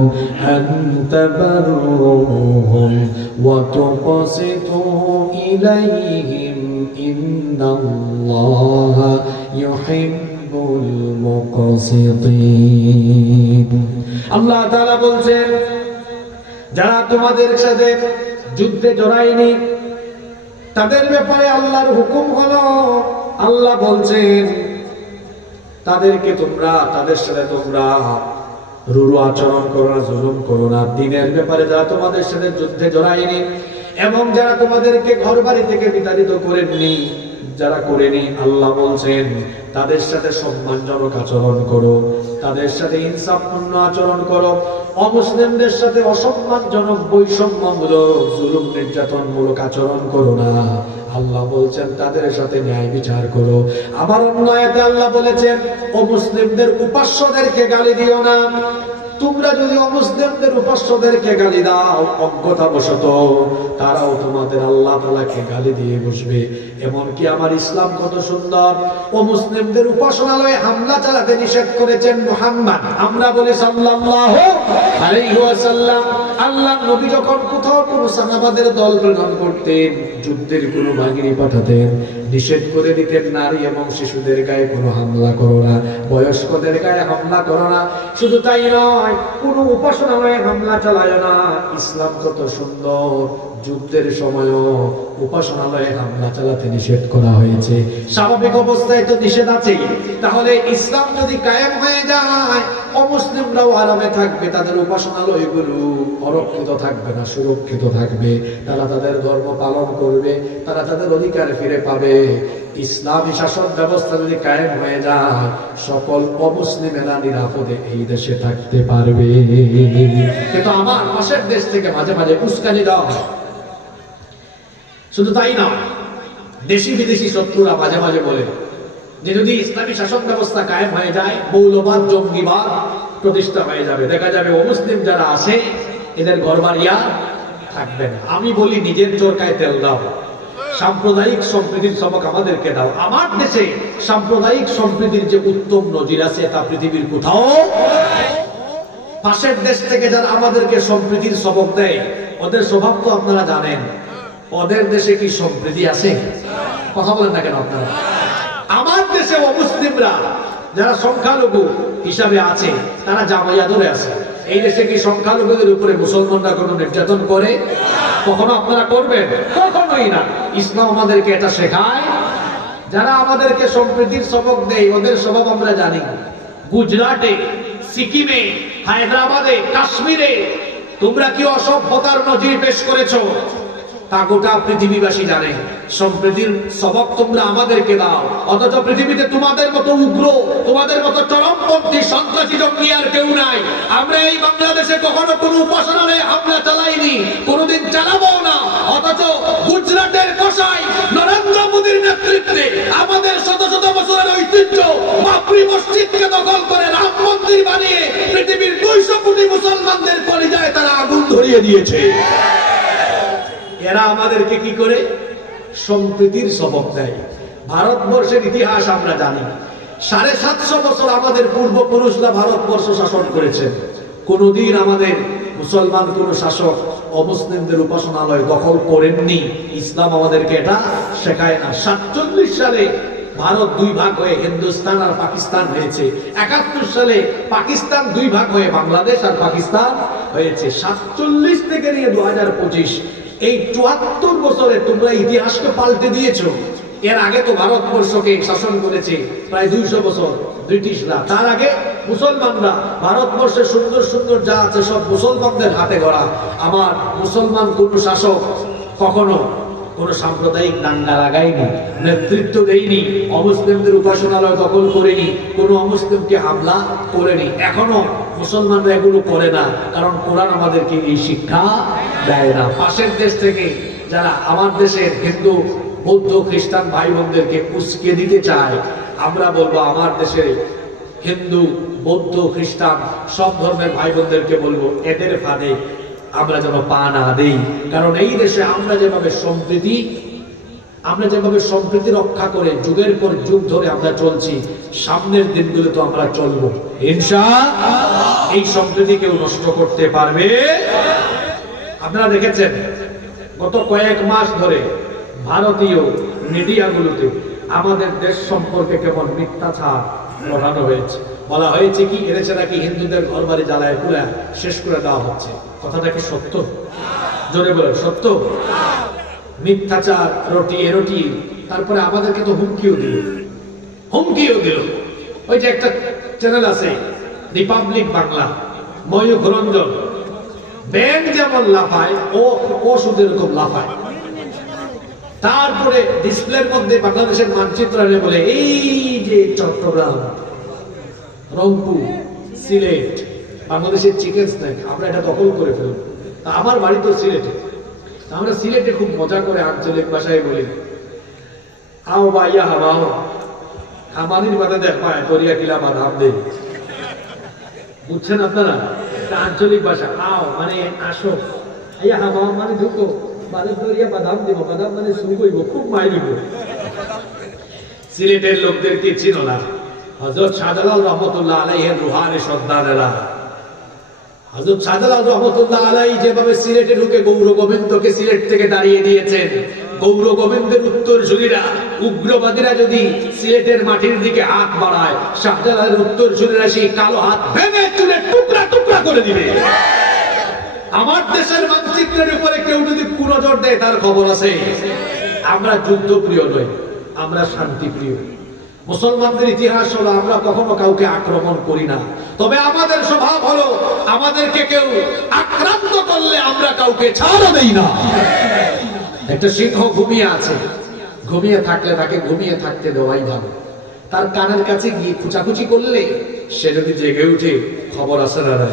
আন তাবাররুহুম ওয়া তুকসিতু ইলাইহিম ইন্নাল্লাহা ইউহিব্বুল মুকসিতিন। আল্লাহ তাআলা বলছেন, যারা তোমাদের সাথে যুদ্ধে জড়ায়নি তাদের ব্যাপারে আল্লাহর হুকুম হলো, আল্লাহ বলছেন তাদেরকে তোমরা তাদের সাথে তোমরা রুরু আচরণ করো না, জুলুম করো না। দিনের ব্যাপারে যারা তোমাদের সাথে যুদ্ধে জড়ায়নি এবং যারা তোমাদেরকে ঘর বাড়ি থেকে বিতাড়িত করেননি, যারা করেনি, আল্লাহ বলছেন তাদের সাথে সম্মানজনক আচরণ করো, তাদের সাথে ইনসাফপূর্ণ আচরণ করো। অমুসলিমদের সাথে অসম্মানজনক, বৈষম্যমূলক, জুলুম নির্যাতনমূলক আচরণ করো না। আল্লাহ বলছেন তাদের সাথে ন্যায় বিচার করো। আবার অন্য আয়াতে আল্লাহ বলেছেন অমুসলিমদের উপাস্যদেরকে গালি দিও না। তোমরা যদি অমুসলিমদের উপাস্যদেরকে গালি দাও অজ্ঞতাবশত, তারাও তোমাদের আল্লাহ তাআলাকে গালি দিয়ে বসবে। এমনকি আমার ইসলাম কত সুন্দর, অমুসলিমদের উপাসনালয়ে হামলা চালাতে নিষেধ করেছেন মুহাম্মদ। আমরা বলি সাল্লাল্লাহু আলাইহি ওয়াসাল্লাম। আল্লাহ নবী যখন কোথাও কোনো সাহাবাদের দল প্রেরণ করতেন, যুদ্ধের কোনো বাহিনী পাঠাতেন, নিষেধ করে দিতেন নারী এবং শিশুদের গায়ে কোনো হামলা করো না, বয়স্কদের গায়ে হামলা করো না। শুধু তাই নয়, কোনো উপাসনালয়ে হামলা চালায় না। ইসলাম কত সুন্দর, যুদ্ধের সময়ও উপাসনালয়ে হামলা চালাতে নিষেধ করা হয়েছে। স্বাভাবিক অবস্থায় তো নিষেধ আছেই, তাহলে ইসলাম যদি কায়েম হয়ে যায়, অমুসলিমরাও আরামে থাকবে, তাদের উপাসনালয়গুলো অরক্ষিত থাকবে না, সুরক্ষিত থাকবে, তারা তাদের ধর্ম পালন করবে, তারা তাদের অধিকার ফিরে পাবে। ইসলামী শাসন ব্যবস্থা যদি কায়েম হয়ে যায়, সকল অমুসলিমেরা নিরাপদে এই দেশে থাকতে পারবে। কিন্তু আমার পাশের দেশ থেকে মাঝে মাঝে উস্কানি দেওয়া হয়। শুধু তাই নয়, দেশি বিদেশি শত্রুরা মাঝে মাঝে বলে যে যদি ইসলামী শাসন ব্যবস্থা কায়েম হয়ে যায়, মৌলবাদ, জঙ্গিবাদ প্রতিষ্ঠা হয়ে যাবে, দেখা যাবে অমুসলিম যারা আছে এদের ঘরবাড়ি আর থাকবে না। আমি বলি নিজের চরকায় তেল দাও, সাম্প্রদায়িক সম্প্রীতির সবক আমাদেরকে দাও। আমার দেশে সাম্প্রদায়িক সম্প্রীতির যে উত্তম নজির আছে তা পৃথিবীর কোথাও। পাশের দেশ থেকে যারা আমাদেরকে সম্প্রীতির সবক দেয়, ওদের স্বভাব তো আপনারা জানেন। ওদের দেশে কি সম্প্রীতি আছে? কথা বলেন না কেন আপনারা? আমার দেশে অমুসলিমরা যারা সংখ্যালঘু হিসাবে আছে, তারা জামাইয়া ধরে আছে। এই দেশে কি সংখ্যালঘুদের উপরে মুসলমানরা কোনো নির্যাতন করে? কখনো আপনারা করবেন? কখনোই না। ইসলাম আমাদেরকে এটা শেখায়। যারা আমাদেরকে সম্প্রীতির সবক দেয়, ওদের স্বভাব আমরা জানি। গুজরাটে, সিকিমে, হায়দ্রাবাদে, কাশ্মীরে তোমরা কি অসভ্যতার নজির পেশ করেছো তা গোটা পৃথিবীবাসী জানে। সম্প্রীতির সবক তোমরা আমাদেরকে দাও, অথচ পৃথিবীতে তোমাদের মতো উগ্র, তোমাদের মতো চরমপন্থী সন্ত্রাসী জঙ্গি আর কেউ নাই। আমরা এই বাংলাদেশে কখনো কোনো উপাসনালয়ে হামলা চালাইনি, কোনোদিন চালাবো না। অথচ গুজরাটের কসাই নরেন্দ্র মোদীর নেতৃত্বে আমাদের শত শত বছরের ঐতিহ্য বাবরি মসজিদকে দখল করে রাম মন্দির বানিয়ে পৃথিবীর 200 কোটি মুসলমানদের কলিজায় তারা আগুন ধরিয়ে দিয়েছে। এরা আমাদেরকে কি করে? সম্প্রীতির সবক দেয়। ভারতবর্ষের ইতিহাস আমরা জানি। 750 বছর আমাদের পূর্বপুরুষরা ভারতবর্ষ শাসন করেছেন। কোনদিন আমাদের মুসলমান কোন শাসক অমুসলিমদের উপাসনালয় দখল করেননি। ইসলাম আমাদেরকে এটা শেখায় না। 47 সালে ভারত 2 ভাগ হয়ে হিন্দুস্তান আর পাকিস্তান হয়েছে। 71 সালে পাকিস্তান 2 ভাগ হয়ে বাংলাদেশ আর পাকিস্তান হয়েছে। 47 থেকে নিয়ে 2025 এই 74 বছরে তোমরা ইতিহাসকে পাল্টে দিয়েছো। এর আগে তো ভারতবর্ষকে শাসন করেছে প্রায় 200 বছর ব্রিটিশরা। তার আগে মুসলমানরা। ভারতবর্ষের সুন্দর সুন্দর যা আছে সব মুসলমানদের হাতে গড়া। আমার মুসলমান কোন শাসক কখনো কোন সাম্প্রদায়িক দাঙ্গা লাগায়নি, নেতৃত্ব দেয়নি, অমুসলিমদের উপাসনালয় দখল করেনি, কোন অমুসলিমকে হামলা করেনি। এখনো মুসলমানরা এগুলো করে না, কারণ কোরআন আমাদেরকে এই শিক্ষা দেয় না। পাশের দেশ থেকে যারা আমার দেশের হিন্দু, বৌদ্ধ, খ্রিস্টান ভাই বোনদেরকে উস্কে দিতে চায়, আমরা বলবো আমার দেশের হিন্দু, বৌদ্ধ, খ্রিস্টান সব ধর্মের ভাই বোনদেরকে বলবো এদের ফাঁদে আমরা যেন পা না দেই। কারণ এই দেশে আমরা যেভাবে সম্প্রীতি রক্ষা করে যুগের পর যুগ ধরে আমরা চলছি, সামনের দিনগুলো তো আমরা চলবো ইনশাআল্লাহ। এই সম্প্রীতি কেউ নষ্ট করতে পারবে? আপনারা দেখেছেন গত কয়েক মাস ধরে ভারতীয় মিডিয়াগুলোতে আমাদের দেশ সম্পর্কে কেমন মিথ্যাচার পড়ানো হয়েছে। বলা হয়েছে কি এদেশে নাকি হিন্দুদের ঘর বাড়ি জ্বালায় পুরা শেষ করে দেওয়া হচ্ছে। কথাটা কি সত্য? জোরে বলেন, সত্য? মিথ্যাচার রটিয়ে রটিয়ে তারপরে আমাদেরকে তো হুমকিও দিল। ওই যে একটা চ্যানেল আছে রিপাবলিক বাংলা, ময়ূখ রঞ্জন, ব্যাংক যেমন লাফায় ও শুধু এরকম লাফায়। তারপরে ডিসপ্লের মধ্যে বাংলাদেশের মানচিত্র এনে বলে এই যে চট্টগ্রাম, রংপুর, সিলেট, বাংলাদেশের চিকেন স্ন্যাক, আমরা এটা দখল করে ফেলব। আমার বাড়ি তো সিলেটে, আমরা সিলেটে খুব মজা করে আঞ্চলিক ভাষায় বলি আও ভাইয়া হাওয়াও আমানির বাদে দেখ পায় দরিয়া কিলা বাদাম দে। বুঝছেন আপনারা? আঞ্চলিক ভাষা আও মানে আসো, আইয়া হাওয়াও মানে ঢুকো, বালের দরিয়া বাদাম দিব, বাদাম মানে শুরু করবো, খুব মাই দিব। সিলেটের লোকদের কি চিনো না? হযরত শাহজালাল রহমাতুল্লাহ আলাইহির রুহানি সন্তানেরা, হযরত শাহজালাল রহমাতুল্লাহ আলাইহি যেভাবে সিলেটে ঢুকে গৌর গোবিন্দকে সিলেট থেকে দাঁড়িয়ে দিয়েছেন, গৌর গোবিন্দের উত্তরসূরিরা, উগ্রবাদীরা যদি সিলেটের মাটির দিকে হাত বাড়ায়, শাহজালালের উত্তরসূরিরা সেই কালো হাত ভেঙে চুলে টুকরা টুকরা করে দিবে। আমার দেশের মানচিত্রের উপরে কেউ যদি কুনজর দেয় তার খবর আছে। আমরা যুদ্ধপ্রিয় নই, আমরা শান্তিপ্রিয়। মুসলমানদের ইতিহাস হলো আমরা কখনো কাউকে আক্রমণ করি না, তবে আমাদের স্বভাব হলো আমাদেরকে কেউ আক্রান্ত করলে আমরা কাউকে ছাড় দেই না। একটা সিংহ ঘুমিয়ে আছে, ঘুমিয়ে থাকলে তাকে ঘুমিয়ে থাকতে দেওয়াই ভালো। তার কানের কাছে গিয়ে খুচাখুচি করলে সে যদি জেগে উঠে খবর আছে না।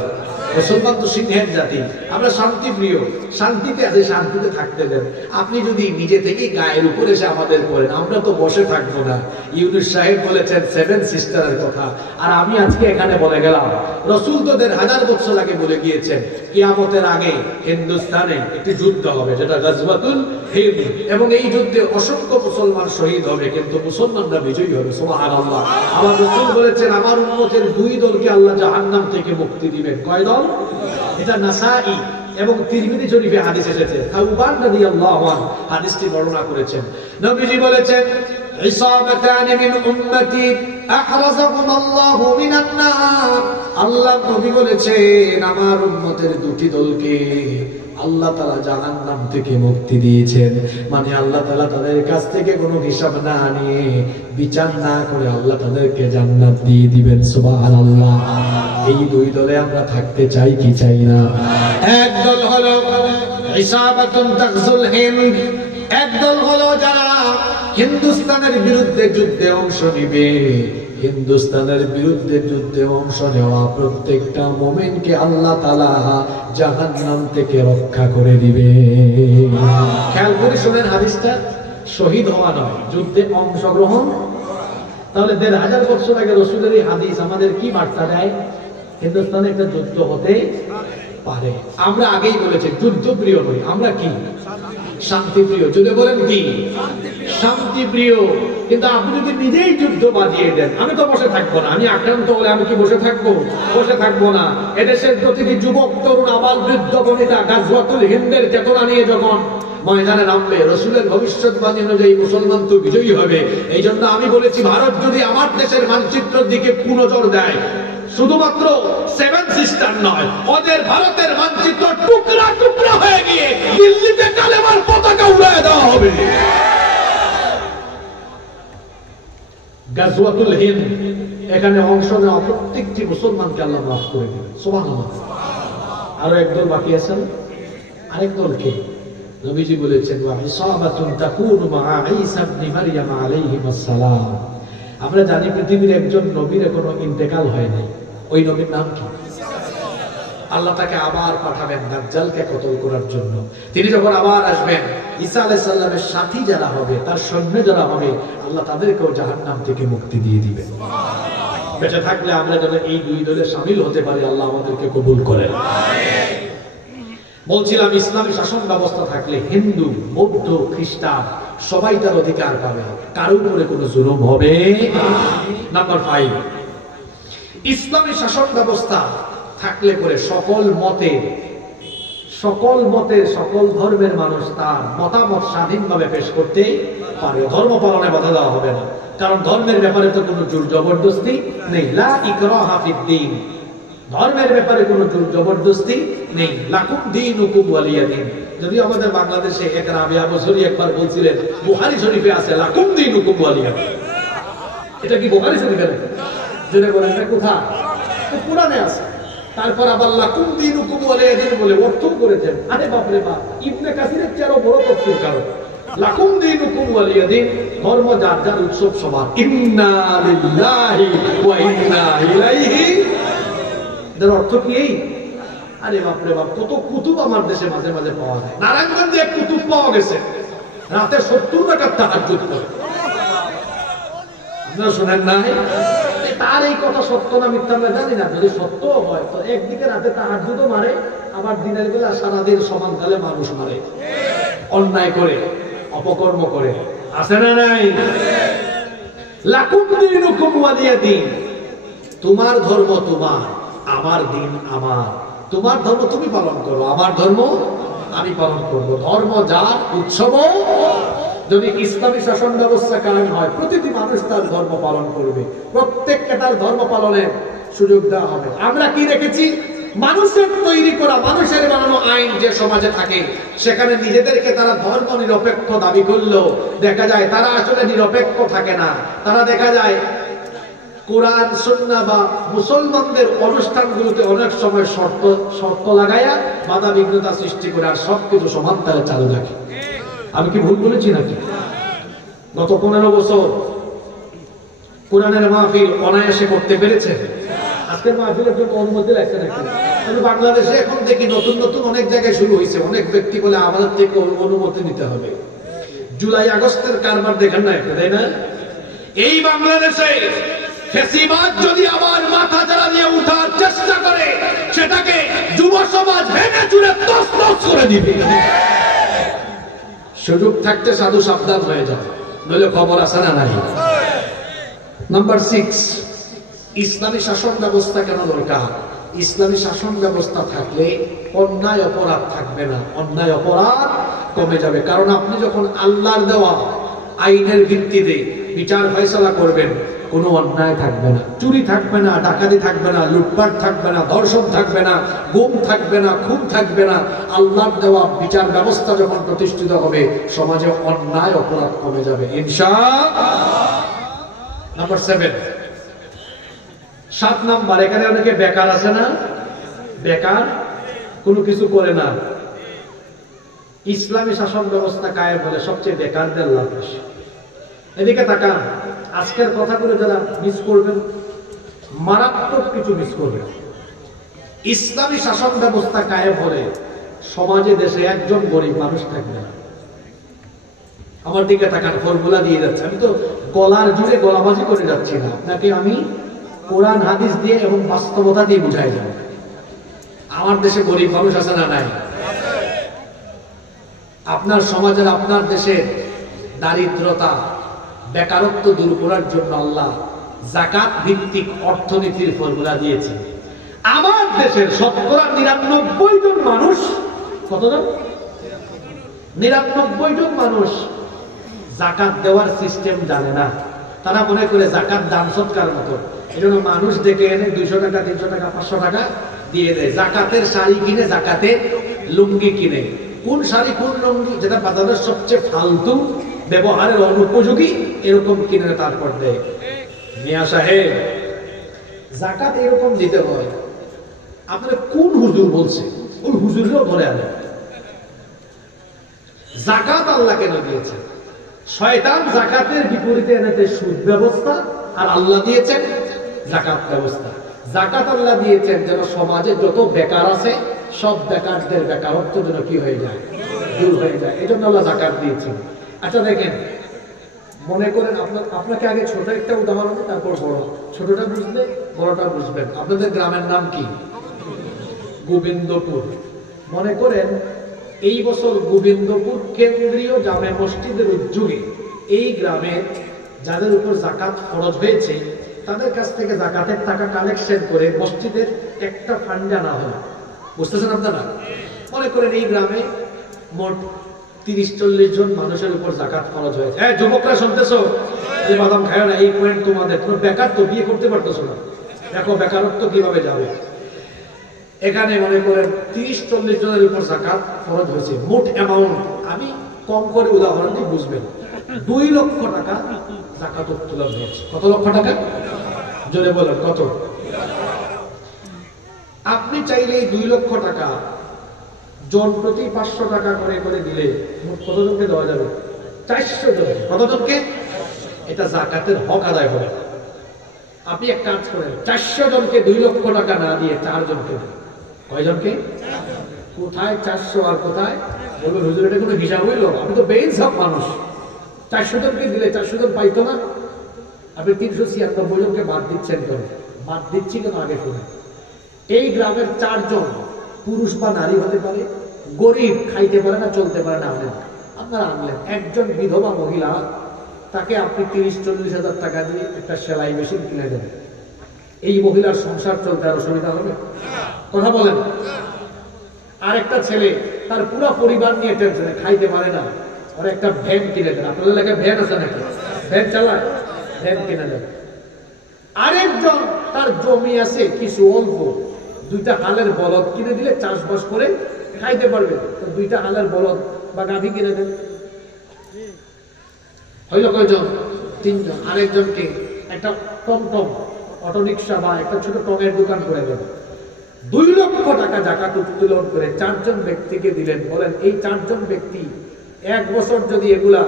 মুসলমান তো সিংহের জাতি, আমরা শান্তিপ্রিয়, শান্তিতে আছে, শান্তিতে থাকতে দেন। আপনি যদি নিজে থেকেই গায়ের উপর এসে আমাদের করেন, আমরা তো বসে থাকবো না। ইউনুস সাহেব বলেছেন 7 সিস্টারের কথা, আর আমি আজকে এখানে বলে গেলাম। রাসূল তো 1500 বছর আগে বলে গিয়েছেন কিয়ামতের আগে হিন্দুস্তানে একটি যুদ্ধ হবে, যেটা গাজওয়াতুল হিন্দ, এবং এই যুদ্ধে অসংখ্য মুসলমান শহীদ হবে, কিন্তু মুসলমানরা বিজয়ী হবে। সুবহানাল্লাহ। আমার রাসূল বলেছেন আমার উম্মতের 2 দলকে আল্লাহ জাহান্নাম থেকে মুক্তি দিবেন। কয় দল? এটা নাসাই এবং তিরমিজি শরীফে হাদিস এসেছে। সাউবান রাদিয়াল্লাহু আনহু হাদিসটি বর্ণনা করেছেন। নবীজি বলেছেন ইসাবাতান মিন উম্মতি আহরাজাহুম আল্লাহু মিনান নার। আল্লাহ নবী বলেছেন আমার উম্মতের 2টি দলকে আল্লাহ তাআলা জাহান্নাম থেকে মুক্তি দিয়েছেন। মানে আল্লাহ তাআলা তাদের কাছ থেকে কোনো হিসাব না নিয়ে, বিচার না করে আল্লাহ তাদেরকে জান্নাত দিয়ে দিবেন। সুবহানাল্লাহ। এই 2 দলে আমরা থাকতে চাই কি চাই না? এক দল হলো ইসাবাতুন তাগজুল হিন্দ, এক দল হলো যারা হিন্দুস্তানের বিরুদ্ধে যুদ্ধে অংশ নিবে। হিন্দুস্তানের বিরুদ্ধে যুদ্ধে অংশ নেওয়া প্রত্যেকটা মুমিনকে আল্লাহ তাআলা জাহান্নাম থেকে রক্ষা করে দিবে। খেয়াল করে শুনেন হাদিসটা, শহীদ হওয়া নয়, যুদ্ধে অংশগ্রহণ। তাহলে 1500 বছর আগে রাসূলের এই হাদিস আমাদের কি বার্তা দেয়? হিন্দুস্তানে একটা যুদ্ধ হতে পারে। আমরা আগেই বলেছি যুদ্ধপ্রিয় নই, আমরা কি? শান্তিপ্রিয়। যদি বলেন কি? শান্তিপ্রিয়। কিন্তু আপনি যদি নিজেই যুদ্ধ বাজিয়ে দেন, আমি তো বসে থাকবো না। আমি আক্রান্ত হলে আমি কি বসে থাকবো? বসে থাকবো না। এদেশের প্রতিটি যুবক, তরুণ, আবাল, বৃদ্ধ, বনিতা গাজওয়াতুল হিন্দের চেতনা নিয়ে যখন ময়দানে নামবে, রাসূলের ভবিষ্যৎবাণী অনুযায়ী মুসলমান তো বিজয়ী হবে। এই জন্য আমি বলেছি ভারত যদি আমার দেশের মানচিত্রের দিকে পুনজর দেয়, শুধুমাত্র 7 সিস্টার নয়, ওদের ভারতের মানচিত্র টুকরা টুকরা হয়ে গিয়ে দিল্লিতে কালেমার পতাকা উড়ায় দেওয়া হবে। গাজওয়াতুল হিন্দ, এখানে অংশ নেওয়া প্রত্যেকটি মুসলমানকে আল্লাহ মাফ করে দিবেন। সুবহানাল্লাহ। আরো একদল বাকি আছেন, আরেক দলকে নবীজি বলেছেন ওয়া ইসাবাতুন তাকুনু মা ঈসা ইবনে মারইয়াম আলাইহিস সালাম। আমরা জানি পৃথিবীর একজন নবীর এখনো ইন্তেকাল হয় নাই। ওই নবীর নাম কি? আল্লাহ তাকে আবার পাঠাবেন দাজ্জালকে কতল করার জন্য। তিনি যখন আবার আসবেন, ঈসা আলাইহিস সালামের সাথী যারা হবে, তার সৈন্য যারা হবে, আল্লাহ তাদেরকেও জাহান্নাম থেকে মুক্তি দিয়ে দিবেন। বেঁচে থাকলে আমরা যেন এই 2 দলে শামিল হতে পারি, আল্লাহ আমাদেরকে কবুল করেন। বলছিলাম ইসলামী শাসন ব্যবস্থা থাকলে হিন্দু, বৌদ্ধ, খ্রিস্টান সবাই তার অধিকার পাবে, কারো উপরে কোনো জুলুম হবে না। নাম্বার 5, ইসলামী শাসন ব্যবস্থা থাকলে পরে সকল মতের সকল ধর্মের মানুষ তার মতামত স্বাধীনভাবে পেশ করতে পারে। ধর্ম পালনে বাধা দেওয়া হবে না, কারণ ধর্মের ব্যাপারে তো কোনো জোর জবরদস্তি নেই। লা ইকরাহা ফিদ্দীন, ধর্মের ব্যাপারে কোনো জোর জবরদস্তি নেই। লাকুম দীনুকুম ওয়ালিয়া দীন। যদি আমাদের বাংলাদেশে এক রাবিয়া বছরই একবার বলছিলেন, বুখারী শরীফে আছে লাকুম দীনুকুম ওয়ালিয়া দীন। এটা কি বুখারী শরীফে? জেনে বলেন এটা কোথায়? কোরআনে আছে। তারপর আবার লাকুম দীনুকুম ওয়ালিয়া দীন বলে অর্থ করেছেন। আরে বাপরে বাপ, ইবনে কাসিরের চেয়ে বড় তফসীর কারণ লাকুম দীনুকুম ওয়ালিয়া দীন, ধর্ম যার যার, উৎসব সবার। ইন্না লিল্লাহি ওয়া ইন্না ইলাইহি, এর অর্থ কি এই? আরে বাপরে বাপ, কত কুতুব আমার দেশে মাঝে মাঝে পাওয়া যায়। নারায়ণগঞ্জে এক কুতুব পাওয়া গেছে, রাতে 70 টাকার তাহাজ্জুদ করে। আপনারা শুনেন নাই? তার এই কথা সত্য না মিথ্যা আমরা জানি না। যদি সত্য হয় তো একদিকে রাতে তাহাজ্জুদও মারে, আবার দিনের বেলা সারাদিন সমানকালে মানুষ মারে, অন্যায় করে, অপকর্ম করে। আছে না নাই? লাকুম দীনুকুম ওয়ালিয়া দীন, তোমার ধর্ম তোমার, আমার দিন আমার। তোমার ধর্ম তুমি পালন করো, আমার ধর্ম আমি পালন করব। ধর্ম যার, উৎসব। যদি ইসলামী শাসন ব্যবস্থা কায়েম হয়, প্রতিটি মানুষ তার ধর্ম পালন করবে, প্রত্যেককে তার ধর্ম পালনের সুযোগ দেওয়া হবে। আমরা কি দেখেছি? মানুষের তৈরি করা, মানুষের বানানো আইন যে সমাজে থাকে, সেখানে নিজেদেরকে তারা ধর্ম নিরপেক্ষ দাবি করলেও দেখা যায় তারা আসলে নিরপেক্ষ থাকে না। তারা দেখা যায় কোরআন সুন্নাহ বা মুসলমানদের অনুষ্ঠানগুলোতে অনেক সময় শর্ত লাগাইয়া বাধা বিঘ্নতা সৃষ্টি করে আর সবকিছু সমান তারা চালু রাখে। আমি কি ভুল বলেছি নাকি? গত 15 বছর কোরআনের মাহফিল অনায়াসে করতে পেরেছে। আজকের মাহফিলের জন্য অনুমতি লাগছে নাকি? কিন্তু বাংলাদেশে এখন দেখি নতুন নতুন অনেক জায়গায় শুরু হয়েছে। অনেক ব্যক্তি বলে আমাদের থেকে অনুমতি নিতে হবে। জুলাই আগস্টের কারবার দেখেন না একটা, তাই না? এই বাংলাদেশে ফ্যাসিবাদ যদি আবার মাথা চারা দিয়ে উঠার চেষ্টা করে, সেটাকে যুব সমাজ ভেঙে চুরে তছনছ করে দিবে। সুযোগ থাকতে সাধু সাবধান হয়ে যাবে, নইলে খবর আছে না নাই? নাম্বার 6, ইসলামী শাসন ব্যবস্থা কেন দরকার? ইসলামী শাসন ব্যবস্থা থাকলে অন্যায় অপরাধ থাকবে না, অন্যায় অপরাধ কমে যাবে। কারণ আপনি যখন আল্লাহর দেওয়া আইনের ভিত্তিতে বিচার ফয়সালা করবেন, কোনো অন্যায় থাকবে না, চুরি থাকবে না, ডাকাতি থাকবে না, লুটপাট থাকবে না, ধর্ষণ থাকবে না, গুম থাকবে না, খুন থাকবে না। আল্লাহর দেওয়া বিচার ব্যবস্থা যখন প্রতিষ্ঠিত হবে, সমাজে অন্যায় অপরাধ কমে যাবে ইনশাআল্লাহ। নাম্বার 7 নাম্বার, এখানে অনেকে বেকার আছে না? বেকার, কোনো কিছু করে না। ইসলামী শাসন ব্যবস্থা কায়েম হলে সবচেয়ে বেকারদের লাভ বেশি। এদিকে তাকান, আজকের কথাগুলো যারা মিস করবেন, মারাত্মক কিছু মিস করবেন। ইসলামী শাসন ব্যবস্থা কায়েম হলে সমাজে, দেশে একজন গরিব মানুষ থাকবে না। আমার দিকে তাকান, ফর্মুলা দিয়ে যাচ্ছে। আমি তো গলার জুড়ে গলাবাজি করে যাচ্ছি না, আপনাকে আমি কোরআন হাদিস দিয়ে এবং বাস্তবতা দিয়ে বুঝাই যাব। আমার দেশে গরিব মানুষ আছে না নাই? আপনার সমাজের, আপনার দেশের দারিদ্রতা, বেকারত্ব দূর করার জন্য আল্লাহ যাকাত ভিত্তিক অর্থনীতির ফর্মুলা দিয়েছে। আমার দেশের 99 জন মানুষ, কতজন? 99 জন মানুষ যাকাত দেওয়ার সিস্টেম জানে না। তারা মনে করে যাকাত দান সৎকার মতো, এজন্য মানুষ ডেকে এনে 200 টাকা, 300 টাকা, 500 টাকা দিয়ে দেয়। যাকাতের শাড়ি কিনে, যাকাতের লুঙ্গি কিনে। কোন শাড়ি, কোন লুঙ্গি যেটা বাজারের সবচেয়ে ফালতু, ব্যবহারের অনুপযোগী, এরকম কিনে তারপর দেয়। মিয়া সাহেব, যাকাত এরকম দিতে হয়। আপনারা কোন হুজুর বলছে? ওই হুজুরকেও ধরে আনে। যাকাত আল্লাহ কেন দিয়েছে? শয়তান যাকাতের বিপরীতে এনেছে সুদ ব্যবস্থা, আর আল্লাহ দিয়েছেন যাকাত ব্যবস্থা। যাকাত আল্লাহ দিয়েছেন যেন সমাজে যত বেকার আছে, সব বেকারদের বেকারত্ব যেন কি হয়ে যায়, দূর হয়ে যায়। এই জন্য আল্লাহ যাকাত দিয়েছেন। আচ্ছা দেখেন, মনে করেন আপনাকে আগে ছোট একটা উদাহরণ, তারপর বড়। ছোটটা বুঝলে বড়টা বুঝবেন। আপনাদের গ্রামের নাম কি? গোবিন্দপুর। মনে করেন এই বছর গোবিন্দপুর কেন্দ্রীয় জামে মসজিদের উদ্যোগে এই গ্রামে যাদের উপর যাকাত ফরজ হয়েছে, তাদের কাছ থেকে যাকাতের টাকা কালেকশন করে মসজিদের একটা ফান্ডে আনা হয়। বুঝতেছেন আপনারা? মনে করেন এই গ্রামে মোট 30-40 জন মানুষের উপর যাকাত ফরজ হয়েছে। হ্যাঁ যুবকরা শুনতেছো? যে বাদাম খায় না, এই পয়েন্ট তোমাদের। তোমরা বেকার তো, বিয়ে করতে পারতেছো না, দেখো বেকারত্ব কিভাবে যাবে। এখানে মনে করেন 30-40 জনের উপর যাকাত ফরজ হয়েছে। মোট অ্যামাউন্ট, আমি কম করে উদাহরণ দিয়ে বুঝবেন, 2 লক্ষ টাকা যাকাত উত্তোলন হয়েছে। কত লক্ষ টাকা? জোরে বলেন কত? আপনি চাইলে 2 লক্ষ টাকা জন প্রতি 500 টাকা করে করে দিলে মোট কতজনকে দেওয়া যাবে? 400 জন। কতজনকে? এটা জাকাতের হক আদায় হবে। আপনি এক কাজ করেন, 400 জনকে 2 লক্ষ টাকা না দিয়ে 4 জনকে দেন। কয়জনকে? কোথায় 400 আর কোথায়? বলবেন হুজুর এটা কোনো হিসাব হইল? আপনি তো বেইনসাফ মানুষ। 400 জনকে দিলে 400 জন পাইতো না? আপনি 396 জনকে বাদ দিচ্ছেন কেন? বাদ দিচ্ছি কেন আগে শুনে। এই গ্রামের 4 জন পুরুষ বা নারী হতে পারে, গরিব, খাইতে পারে না, চলতে পারে না, আপনারা আনলেন। একজন বিধবা মহিলা, তাকে আপনি 30-40 হাজার টাকা দিয়ে একটা সেলাই মেশিন কিনে দেবেন। এই মহিলার সংসার চলতে আর অসুবিধা হবে? কথা বলেন। আরেকটা ছেলে, তার পুরো পরিবার নিয়ে টেনশনে, খাইতে পারে না, আর একটা ভ্যান কিনে দেন। আপনাদের এলাকায় ভ্যান আছে নাকি? ভ্যান চালায়, ভ্যান কিনে দেন। আরেকজন, তার জমি আছে কিছু অল্প, 2টা হালের বলদ কিনে দিলে চাষবাস করে খাইতে পারবে, তো 2টা হালের বলদ বা গাভী কিনে দেন। হইল কয়জন? 3 জন। আরেকজনকে একটা টমটম, অটোরিক্সা বা একটা ছোট টমের দোকান করে দেন। 2 লক্ষ টাকা জাকাত উত্তোলন করে 4 জন ব্যক্তিকে দিলেন। বলেন এই 4 জন ব্যক্তি 1 বছর যদি এগুলা,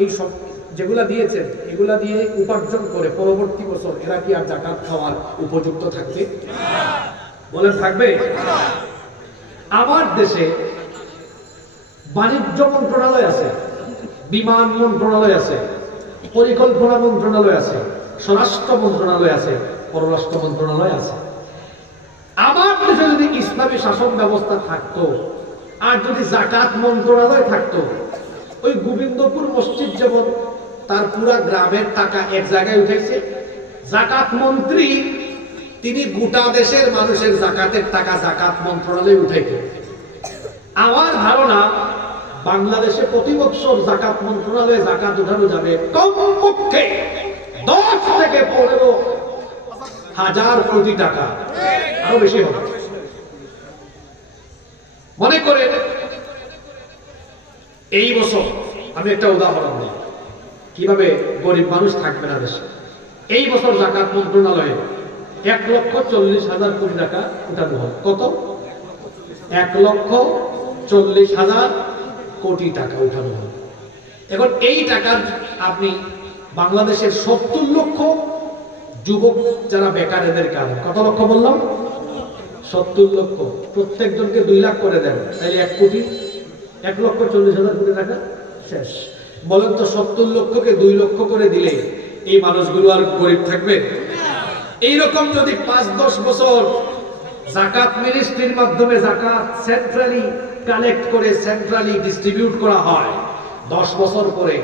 এই সব যেগুলা দিয়েছেন এগুলা দিয়ে উপার্জন করে পরবর্তী বছর এরা কি আর জাকাত খাওয়ার উপযুক্ত থাকবে? বলেন থাকবে? আমার দেশে বাণিজ্য মন্ত্রণালয় আছে, বিমান মন্ত্রণালয় আছে, পরিকল্পনা মন্ত্রণালয় আছে, স্বরাষ্ট্র মন্ত্রণালয় আছে, পররাষ্ট্র মন্ত্রণালয় আছে। আমার দেশে যদি ইসলামী শাসন ব্যবস্থা থাকতো আর যদি জাকাত মন্ত্রণালয় থাকতো, ওই গোবিন্দপুর মসজিদ যেমন তার পুরা গ্রামের টাকা এক জায়গায় উঠেছে, জাকাত মন্ত্রী তিনি গোটা দেশের মানুষের জাকাতের টাকা জাকাত মন্ত্রণালয়ে উঠাইতে। আমার ধারণা বাংলাদেশে প্রতি বছর জাকাত মন্ত্রণালয়ে জাকাত উঠানো যাবে কমপক্ষে 10 থেকে 15 হাজার কোটি টাকা, আরো বেশি হবে। মনে করে এই বছর আমি একটা উদাহরণ দিই কিভাবে গরিব মানুষ থাকবে না দেশে। এই বছর জাকাত মন্ত্রণালয়ে 1,40,000 কোটি টাকা উঠানো হয়। কত? 1,40,000 কোটি টাকা উঠানো হয়। এখন এই টাকার আপনি বাংলাদেশের 70 লক্ষ যুবক যারা বেকার, এদের কারণে কত লক্ষ বললাম? 70 লক্ষ। প্রত্যেকজনকে 2 লাখ করে দেন, তাহলে 1 কোটি, 1,40,000 কোটি টাকা শেষ। বলেন তো 70 লক্ষকে 2 লক্ষ করে দিলে এই মানুষগুলো আর গরিব থাকবে? এইরকম যদি 5-10 বছর জাকাত মিনিস্ট্রির মাধ্যমে জাকাত সেন্ট্রালি কালেক্ট করে সেন্ট্রালি ডিস্ট্রিবিউট করা হয়, 10 বছর পরে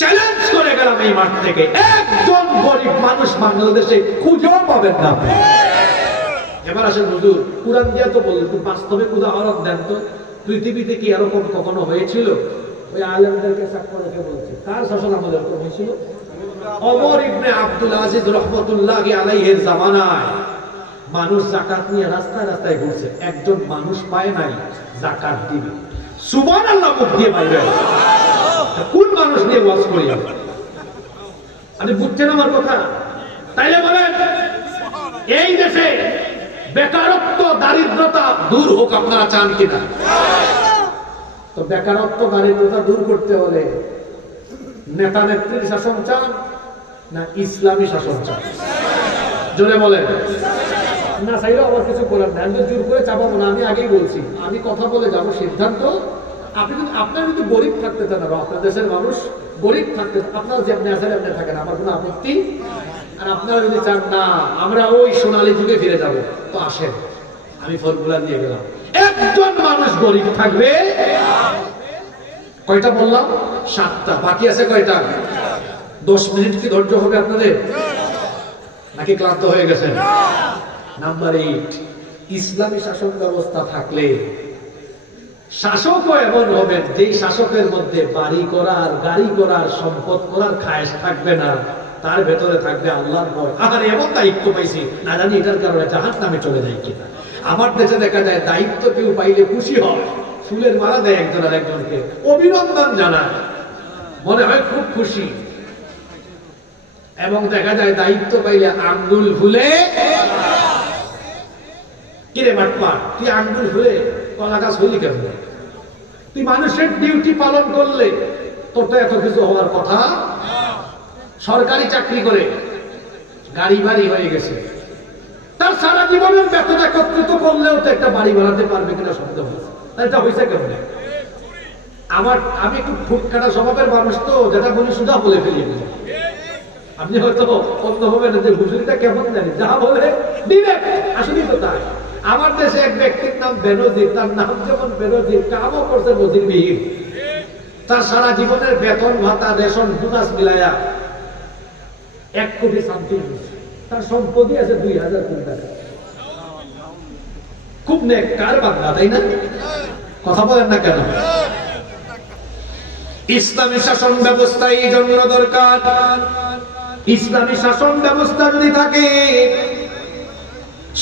চ্যালেঞ্জ করে গেলাম এই মাঠ থেকে, একজন গরিব মানুষ বাংলাদেশে খুঁজেও পাবেন না। এবার আসেন হুজুর, কুরআন দিয়া তো বললেন, একটু বাস্তবে উদাহরণ দেন তো, পৃথিবীতে কি এরকম কখনো হয়েছিল? ওই আলেমদেরকে সাক্ষর রেখে বলছি, কার শাসন আমাদের উপর হয়েছিল? ওমর ইবনে আব্দুল আজিজ রাহমাতুল্লাহি আলাইহির জামানায় মানুষ যাকাত নিয়ে রাস্তায় রাস্তায় ঘুরছে, একজন মানুষ পায় নাই যাকাত দিবে। সুবহানাল্লাহ মুখ দিয়ে বাইরে। কোন মানুষ নিয়ে ওয়াজ করি? আপনি বুঝছেন আমার কথা? তাইলে বলেন এই দেশে বেকারত্ব, দারিদ্রতা দূর হোক, আপনারা চান কিনা? তো বেকারত্ব, দারিদ্রতা দূর করতে হলে নেতা নেত্রীর শাসন চান না ইসলামী শাসন চান? জোরে বলেন। না চাইলেও আবার কিছু করার নাই, আমি জোর করে চাপাবো না। আমি আগেই বলছি, আমি কথা বলে যাবো, সিদ্ধান্ত আপনি। কিন্তু আপনার কিন্তু গরিব থাকতে চান, আপনার দেশের মানুষ গরিব থাকতে, আপনার যে আপনি আসলে আপনি থাকেন, আমার কোনো আপত্তি। আর আপনারা যদি চান না আমরা ওই সোনালী যুগে ফিরে যাব, তো আসেন, আমি ফর্মুলা দিয়ে গেলাম। একজন মানুষ গরিব থাকবে, কয়টা বললাম? 7টা। বাকি আছে কয়টা? 10 মিনিট কি ধৈর্য হবে আপনাদের, নাকি ক্লান্ত হয়ে গেছেন? নাম্বার 8, ইসলামী শাসন ব্যবস্থা থাকলে শাসকও এমন হবেন যেই শাসকের মধ্যে বাড়ি করার, গাড়ি করার, সম্পদ করার খায়েশ থাকবে না, তার ভেতরে থাকবে আল্লাহর ভয়। আর এমন দায়িত্ব পাইছি, না জানি এটার কারণে জাহান্নামে চলে যায় কিনা। আমার দেশে দেখা যায় দায়িত্ব কেউ পাইলে খুশি হয়, ফুলের মালা দেয় একজন আর একজনকে, অভিনন্দন জানায়, মনে হয় খুব খুশি। এবং দেখা যায় দায়িত্ব পাইলে আঙ্গুল ফুলে, কিরে বাটপার তুই আঙ্গুল ফুলে কলা গাছ হইলি কেন? তুই মানুষের ডিউটি পালন করলে তোর তো এত কিছু হওয়ার কথা। সরকারি চাকরি করে গাড়ি বাড়ি হয়ে গেছে, তার সারা জীবনের বেতন একত্রিত করলেও তো একটা বাড়ি বানাতে পারবে কিনা সন্দেহ। এটা হয়েছে কেমন? আমি একটু ফুটকাটা স্বভাবের মানুষ, তো যেটা বলি সুধা বলে ফেলি। আপনি হয়তো অন্য হবেন যে হুজুরিটা কেমন জানি, যা বলে ডিরেক্ট, আসলেই তো তাই। আমার দেশে এক ব্যক্তির নাম বেনজির, তার নাম যেমন বেনজির, কামও করছে নজির বিহীন। তার সারা জীবনের বেতন ভাতা রেশন দুমাস মিলাইয়া 1 কোটি সামথিং। তার সম্পত্তি আছে 2000 কোটি টাকা। খুব নেককার বান্দা, তাই না? কথা বলেন না কেন? ইসলামী শাসন ব্যবস্থা এই জন্য দরকার। ইসলামী শাসন ব্যবস্থা যদি থাকে,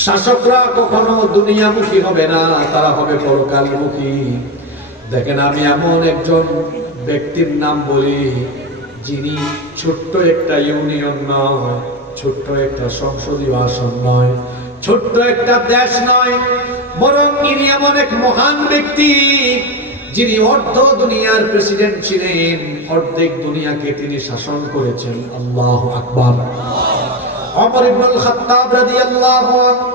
শাসকরা কখনো দুনিয়ামুখী হবে না, তারা হবে পরকালমুখী। দেখেন, আমি এমন একজন ব্যক্তির নাম বলি, যিনি ছোট্ট একটা ইউনিয়ন নয়, ছোট্ট একটা সংসদীয় আসন নয়, ছোট্ট একটা দেশ নয়, বরং ইনি এমন এক মহান ব্যক্তি যিনি অর্ধ দুনিয়ার প্রেসিডেন্ট ছিলেন, অর্ধেক দুনিয়াকে তিনি শাসন করেছেন। আল্লাহু আকবার। ওমর ইবনুল খাত্তাব রাদিয়াল্লাহু আনহু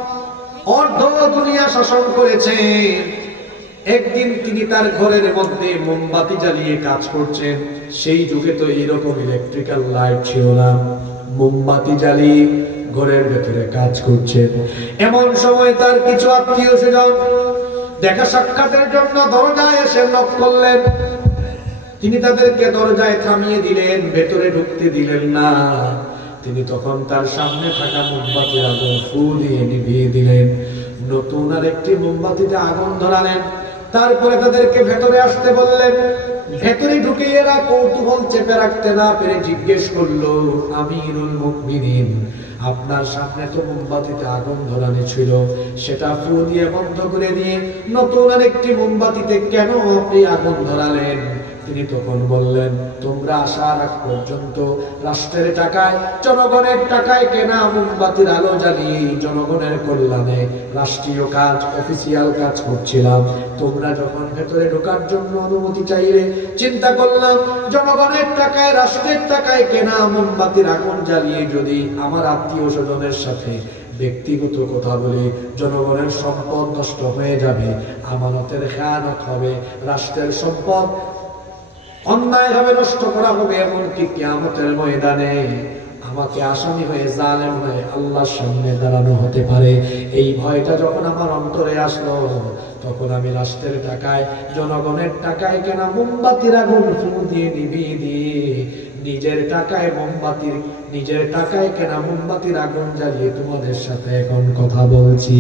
অর্ধ দুনিয়া শাসন করেছেন। একদিন তিনি তার ঘরের মধ্যে মোমবাতি জ্বালিয়ে কাজ করছেন। সেই যুগে তো এইরকম ইলেকট্রিক্যাল লাইট ছিল না, মোমবাতি জ্বালিয়ে ঘরের ভেতরে কাজ করছেন। এমন সময় তার কিছু আত্মীয় স্বজন দেখা সাক্ষাতের জন্য দরজায় এসে নক করলেন। তিনি তাদেরকে দরজায় থামিয়ে দিলেন, ভেতরে ঢুকতে দিলেন না। তিনি তখন তার সামনে থাকা মোমবাতির আগুন ফু দিয়ে নিভিয়ে দিলেন, নতুন আর একটি মোমবাতিতে আগুন ধরালেন। তারপরে তাদেরকে ভেতরে আসতে বললেন। ভেতরে ঢুকে এরা কৌতূহল চেপে রাখতে না পেরে জিজ্ঞেস করলো, আমিরুল মুমিনিন, আপনার সামনে তো মোমবাতিতে আগুন ধরানো ছিল, সেটা ফু দিয়ে বন্ধ করে দিয়ে নতুন আরেকটি মোমবাতিতে কেন আপনি আগুন ধরালেন? তিনি তখন বললেন, তোমরা আসার আগ পর্যন্ত রাষ্ট্রের টাকায়, জনগণের টাকায় কেনা মোমবাতির আলো জ্বালিয়ে জনগণের কল্যাণে রাষ্ট্রীয় কাজ, অফিসিয়াল কাজ করছিলাম। তোমরা যখন ভেতরে ঢোকার জন্য অনুমতি চাইলে, চিন্তা করলাম জনগণের টাকায়, রাষ্ট্রের টাকায় কেনা মোমবাতির আগুন জ্বালিয়ে যদি আমার আত্মীয় স্বজনের সাথে ব্যক্তিগত কথা বলে জনগণের সম্পদ নষ্ট হয়ে যাবে, আমানতের খেয়ানত হবে, রাষ্ট্রের সম্পদ অন্যায় ভাবে নষ্ট করা হবে, এমনকি কিয়ামতের ময়দানে আমাকে আসামি হয়ে, জালেম হয়ে আল্লাহর সামনে দাঁড়ানো হতে পারে। এই ভয়টা যখন আমার অন্তরে আসলো, তখন আমি রাষ্ট্রের টাকায়, জনগণের টাকায় কেনা মোমবাতির আগুন ফু দিয়ে নিভিয়ে দিয়ে নিজের টাকায় নিজের টাকায় কেনা মোমবাতির আগুন জ্বালিয়ে তোমাদের সাথে এখন কথা বলছি।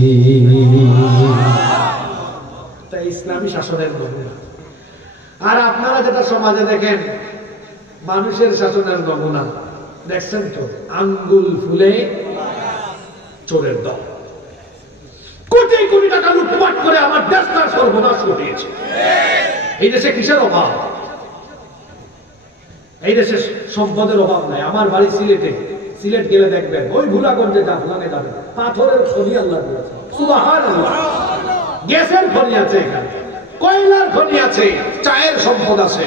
তাই ইসলামী শাসনের নমুনা। আর আপনারা যেটা সমাজে দেখেন মানুষের শাসনের নমুনা দেখছেন তো, আঙ্গুল ফুলে চোরের দল, কোটি কোটি টাকা লুটপাট করে আমার দেশটার সর্বনাশ ঘটিয়েছে। এই দেশে কিসের অভাব? এই দেশে সম্পদের অভাব নাই। আমার বাড়ি সিলেটে, সিলেট গেলে দেখবেন ওই ভুলাগঞ্জে জাফলনে যাবেন, পাথরের খনি আল্লাহ দিয়েছে, সুবহানাল্লাহ। গ্যাসের খনি আছে এখানে, কয়লার খনি আছে, চায়ের সম্পদ আছে,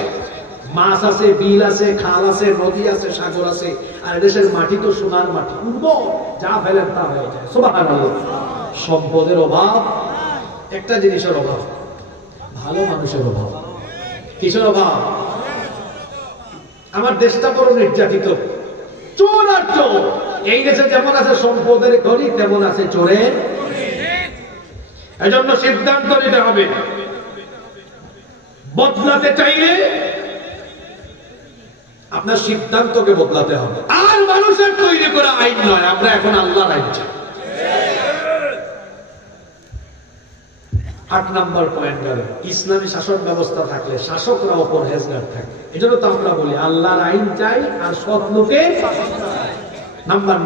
মাছ আছে, বিল আছে, খাল আছে, নদী আছে, সাগর আছে। আর দেশের মাটি তো সোনার মাটি, উর্বর, যা ফেলেন তা হয়ে যায়। সুবহানাল্লাহ। সম্পদের অভাব, একটা জিনিসের অভাব, ভালো মানুষের অভাব। কিসের অভাব? আমার দেশটা বড় নির্যাতিত, চোর আর চোর। এই দেশে যেমন আছে সম্পদের খনি, তেমন আছে চোরের। এজন্য সিদ্ধান্ত নিতে হবে, বদলাতে চাইলে আপনার সিদ্ধান্তকে বদলাতে হবে। আর মানুষের তৈরি করা আইন নয়, আমরা এখন আল্লাহর আইন চাই। 8 নম্বর পয়েন্ট গেল, ইসলামী শাসন ব্যবস্থা থাকলে শাসকরা পরহেজগার থাকে। এজন্য তো আমরা বলি আল্লাহর আইন চাই আর সৎ লোকের। নাম্বার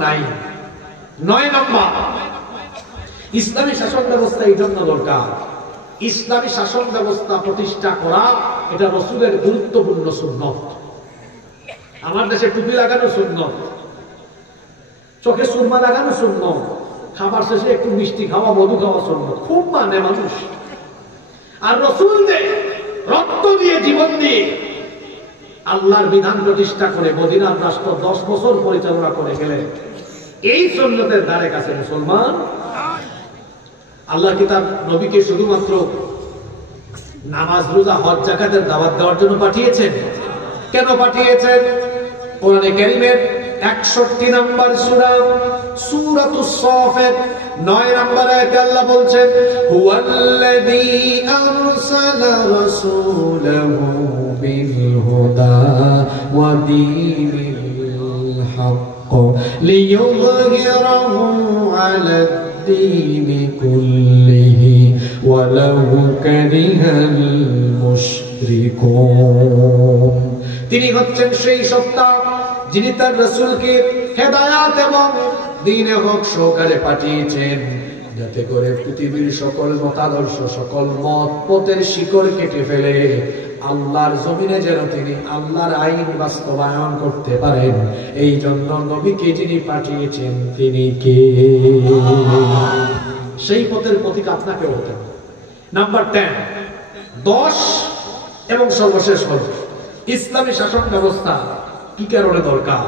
9 নম্বর, ইসলামী শাসন ব্যবস্থা এই জন্য দরকার, ইসলামী শাসন ব্যবস্থা প্রতিষ্ঠা করা এটা রাসূলের গুরুত্বপূর্ণ সুন্নত। আমার দেশে টুপি লাগানো সুন্নত, চোখে সুরমা লাগানো সুন্নত, খাবার শেষে একটু মিষ্টি খাওয়া, মধু খাওয়া সুন্নত, খুব মানে মানুষ। আর রাসূলদের রক্ত দিয়ে, জীবন দিয়ে আল্লাহর বিধান প্রতিষ্ঠা করে মদিনার রাষ্ট্র 10 বছর পরিচালনা করে গেলেন। এই সুন্নতের ধারে কাছে মুসলমান। আল্লাহ কি তার নবীকে শুধুমাত্র নামাজ, রোজা, হজ, যাকাতের দাওয়াত দেওয়ার জন্য পাঠিয়েছেন? কেন পাঠিয়েছেন? কোরআনে কারীমের 61 নম্বর সূরা, সূরাতুস সাফাত 9 নম্বর আয়াতে আল্লাহ বলছেন, হুয়াল্লাযী আরসালা রাসূলাহু বিল হুদা ওয়া দীনিল হক লিইয়ুযহিরাহু আলাদ দীনি কুল্লিহি ওয়ালাউ কারিহাল মুশরিকুন। তিনি হচ্ছেন সেই সত্তা যিনি তার রাসূলকে হেদায়েত এবং দ্বীনে হক সহকারে পাঠিয়েছেন, যাতে করে পৃথিবীর সকল মতাদর্শ, সকল মত পথের শিকড় কেটে ফেলে আল্লাহর জমিনে যেন তিনি আল্লাহর আইন বাস্তবায়ন করতে পারেন। এই জন্য নবীকে যিনি পাঠিয়েছেন তিনি কে? সেই পথের প্রতীক আপনাকে হতে হবে। নাম্বার 10, 10 এবং সর্বশেষ হল ইসলামী শাসন ব্যবস্থা কি কারণে দরকার?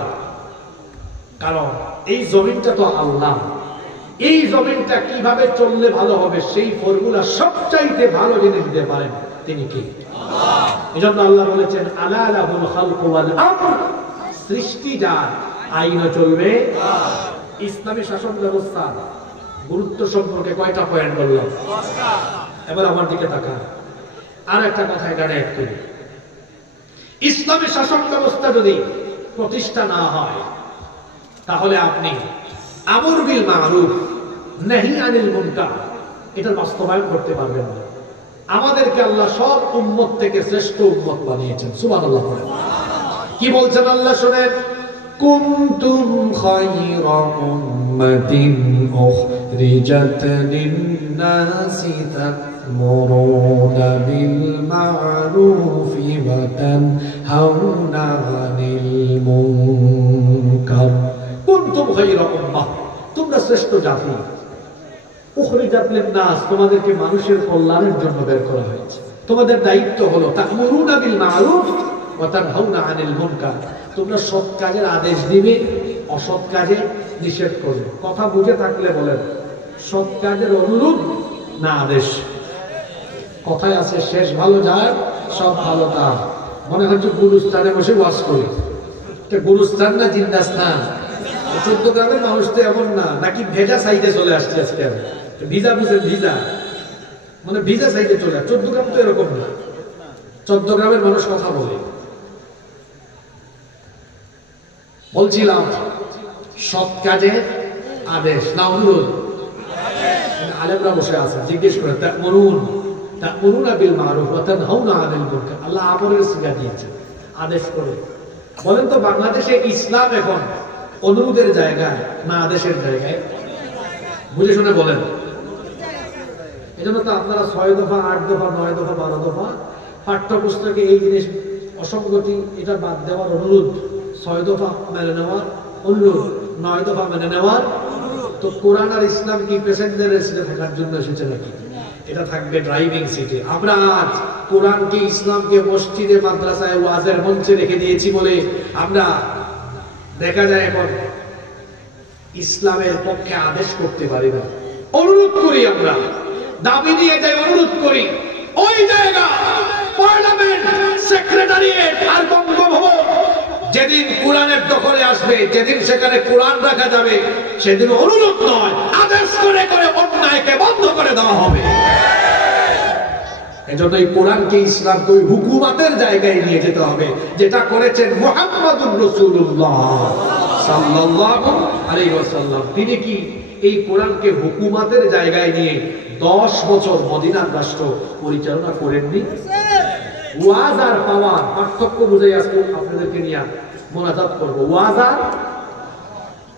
কারণ এই জমিনটা তো আল্লাহ, এই জমিনটা কিভাবে চললে ভালো হবে সেই ফর্মুলা সবচাইতে ভালো জেনে দিতে পারেন তিনি কি? এজন্য আল্লাহ বলেছেন, আলা লাহুল খালকু ওয়াল আমর, সৃষ্টি যার, আইনও চলবে। ইসলামী শাসন ব্যবস্থা গুরুত্ব সম্পর্কে কয়টা পয়েন্ট বললাম? এবার আমার দিকে তাকান। আর একটা কথা এখানে অ্যাড করি, ইসলামী শাসন ব্যবস্থা যদি প্রতিষ্ঠা না হয় তাহলে আপনি আমর বিল মারুফ নাহি আনিল মুনকার এটা বাস্তবায়ন করতে পারবেন না। আমাদেরকে আল্লাহ সব উম্মত থেকে শ্রেষ্ঠ উম্মত বানিয়েছেন। সুবহানাল্লাহ। কি বলছেন আল্লাহ শুনেন, কুনতুম খায়রা উম্মাতিন উখরিজাত লিন-নাসি তা'মুরুনা বিল মা'রুফি ওয়া তানহাউনা আনিল মুনকার। কুনতুম খায়রা উম্মাহ, তোমরা শ্রেষ্ঠ জাতি। উখরিজাত লিন-নাস, তোমাদেরকে মানুষের কল্যাণের জন্য বের করা হয়েছে। তোমাদের দায়িত্ব হলো তা'মুরুনা বিল মা'রুফ ওয়া তানহাউনা আনিল মুনকার, তোমরা সৎ কাজের আদেশ দিবে, অসৎ কাজে নিষেধ করবে। কথা বুঝে থাকলে বলেন, সৎ কাজের অনুরোধ না আদেশ? কথায় আছে, শেষ ভালো যার সব ভালো তার। মনে হচ্ছে গুরুস্থানে বসে ওয়াজ করি। গুরুস্থান না জিন্দাস্থান? 14 গ্রামের মানুষ তো এমন না, নাকি ভেজা সাইডে চলে আসছে আজকে। ভিজা বুঝেন, ভিজা মানে ভিজা সাইডে চলে আসছে। 14 গ্রাম তো এরকম না, 14 গ্রামের মানুষ কথা বলে। বলছিলাম সৎ কাজের আদেশ না অনুরোধ? আলেমরা বসে আছে, জিজ্ঞেস করে তা'মুরুনা বিল মারুফ ওয়া তানহাউনা আনিল মুনকার। আল্লাহ আমরের সিগা দিয়েছেন, আদেশ করে। বলেন তো বাংলাদেশে ইসলাম এখন অনুরোধের জায়গায় না আদেশের জায়গায়? বুঝে শুনে বলেন। এজন্য তো আপনারা 6 দফা, 8 দফা, 9 দফা, 12 দফা পাঠ্যপুস্তকে এই জিনিস অসঙ্গতি, এটা বাদ দেওয়ার অনুরোধ, 6 দফা মেনে নেওয়ার অনুরোধ, 9 দফা মেনে নেওয়ার। তো কোরআন আর ইসলাম কি প্যাসেঞ্জারের সিটে থাকার জন্য এসেছে নাকি? এটা থাকবে ড্রাইভিং সিটে। আমরা আজ কোরআনকে, ইসলামকে মসজিদে, মাদ্রাসায়, ওয়াজের মঞ্চে রেখে দিয়েছি বলে আমরা দেখা যায় এখন ইসলামের পক্ষে আদেশ করতে পারি না। অনুরোধ করি, আমরা দাবি নিয়ে যাই, অনুরোধ করি। ওই জায়গা পার্লামেন্ট, সেক্রেটারিয়েট আর বঙ্গভবন যেদিন কোরআনের দখলে আসবে, যেদিন সেখানে কোরআন রাখা যাবে, সেদিন অনুরোধ নয়, আদেশ করে করে অন্যায়কে বন্ধ করে দেওয়া হবে। এজন্য এই কোরআনকে, ইসলামকে ওই হুকুমাতের জায়গায় নিয়ে যেতে হবে, যেটা করেছেন মুহাম্মাদুর রাসূলুল্লাহ সাল্লাল্লাহু আলাইহি ওয়াসাল্লাম। তিনি কি এই কোরআনকে হুকুমাতের জায়গায় নিয়ে 10 বছর মদিনার রাষ্ট্র পরিচালনা করেননি? ওয়াজ আর পাওয়ার পার্থক্য বুঝাই আজকে আপনাদেরকে নিয়ে মোনাজাত করব। ওয়াজ আর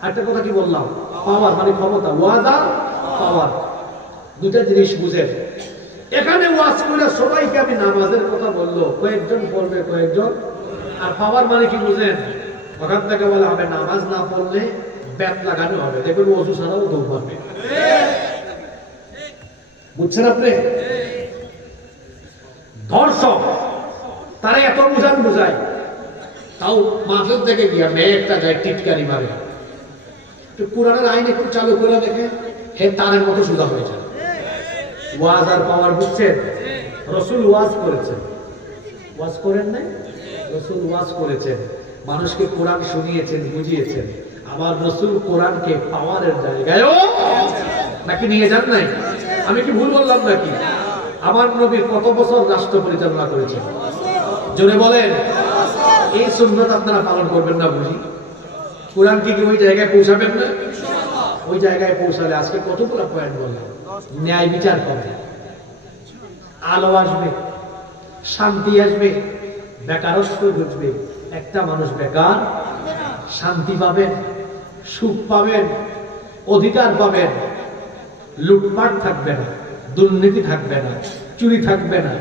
একটা কথা কি বললাম, পাওয়ার মানে ক্ষমতা। ওয়াজ আর পাওয়ার দুটা জিনিস বুঝেন। এখানে ওয়াজ করে সবাইকে আমি নামাজের কথা বললো, কয়েকজন পড়বে, কয়েকজন। আর পাওয়ার মানে কি বুঝেন? ওখান থেকে বলা হবে নামাজ না পড়লে ব্যাট লাগানো হবে, দেখবেন ওযু ছাড়াও দৌড় মারবে। বুঝছেন আপনি? ধর্ষক তারা এত বুঝায়, তাও মাঠের থেকে গিয়া মেয়ে একটা যায় টিটকারি মারে। কোরআনের আইন একটু চালু করে দেখে হে তারের মতো সুদা হয়ে যায়। ওয়াজ আর পাওয়ার বুঝছেন? রাসূল ওয়াজ করেছেন, ওয়াজ করেন নাই? রাসূল ওয়াজ করেছেন, মানুষকে কোরআন শুনিয়েছেন, বুঝিয়েছেন। আবার রাসূল কোরআনকে পাওয়ারের জায়গায়ও নাকি নিয়ে যান নাই? আমি কি ভুল বললাম নাকি? আমার নবী কত বছর রাষ্ট্র পরিচালনা করেছেন? জোরে বলেন। এই সুন্নাত আপনারা পালন করবেন না বুঝি? কোরআন কি ওই জায়গায় পৌঁছাবেন না? ওই জায়গায় পৌঁছালে আজকে কতগুলো পয়েন্ট বললাম। ন্যায় বিচার হবে, আলো আসবে, শান্তি আসবে, বেকারত্ব ঘটবে। একটা মানুষ বেকার শান্তি পাবেন, সুখ পাবেন, অধিকার পাবেন, লুটপাট থাকবে না, দুর্নীতি থাকবে না, চুরি থাকবে না,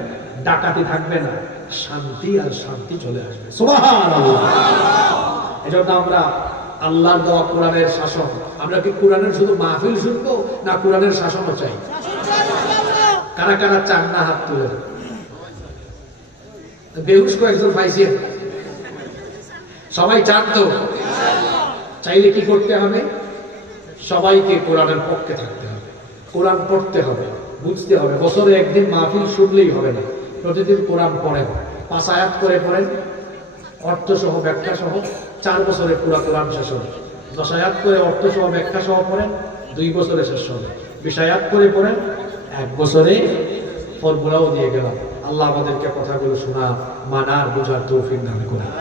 ডাকাতি থাকবে না, শান্তি আর শান্তি চলে আসবে। সুবহানাল্লাহ। এজন্য আমরা আল্লাহর দেওয়া কোরআনের শাসন, আমরা কি কোরআনের শুধু মাহফিল শুনবো না কোরআনের শাসনও চাই? কারা কারা চান না হাত তুলে? বেহুশ কয়েকজন পাইছে? সবাই চান তো? চাইলে কি করতে হবে? সবাইকে কোরআনের পক্ষে থাকতে হবে, কোরআন পড়তে হবে, বুঝতে হবে। বছরে একদিন মাহফিল শুনলেই হবে না, প্রতিদিন কোরআন পড়েন, 5 আয়াত করে পড়েন, অর্থ সহ ব্যাখ্যা সহ। 4 বছরে পুরো কোরআন শেষ হবে। 10 আয়াত করে অর্থ সহ ব্যাখ্যা সহ পড়েন, 2 বছরে শেষ হবে। 20 আয়াত করে পড়েন, 1 বছরে ফর্মুলাও দিয়ে গেলাম। আল্লাহ আমাদেরকে কথাগুলো শোনা, মানার, বোঝার তৌফিক দান করুন।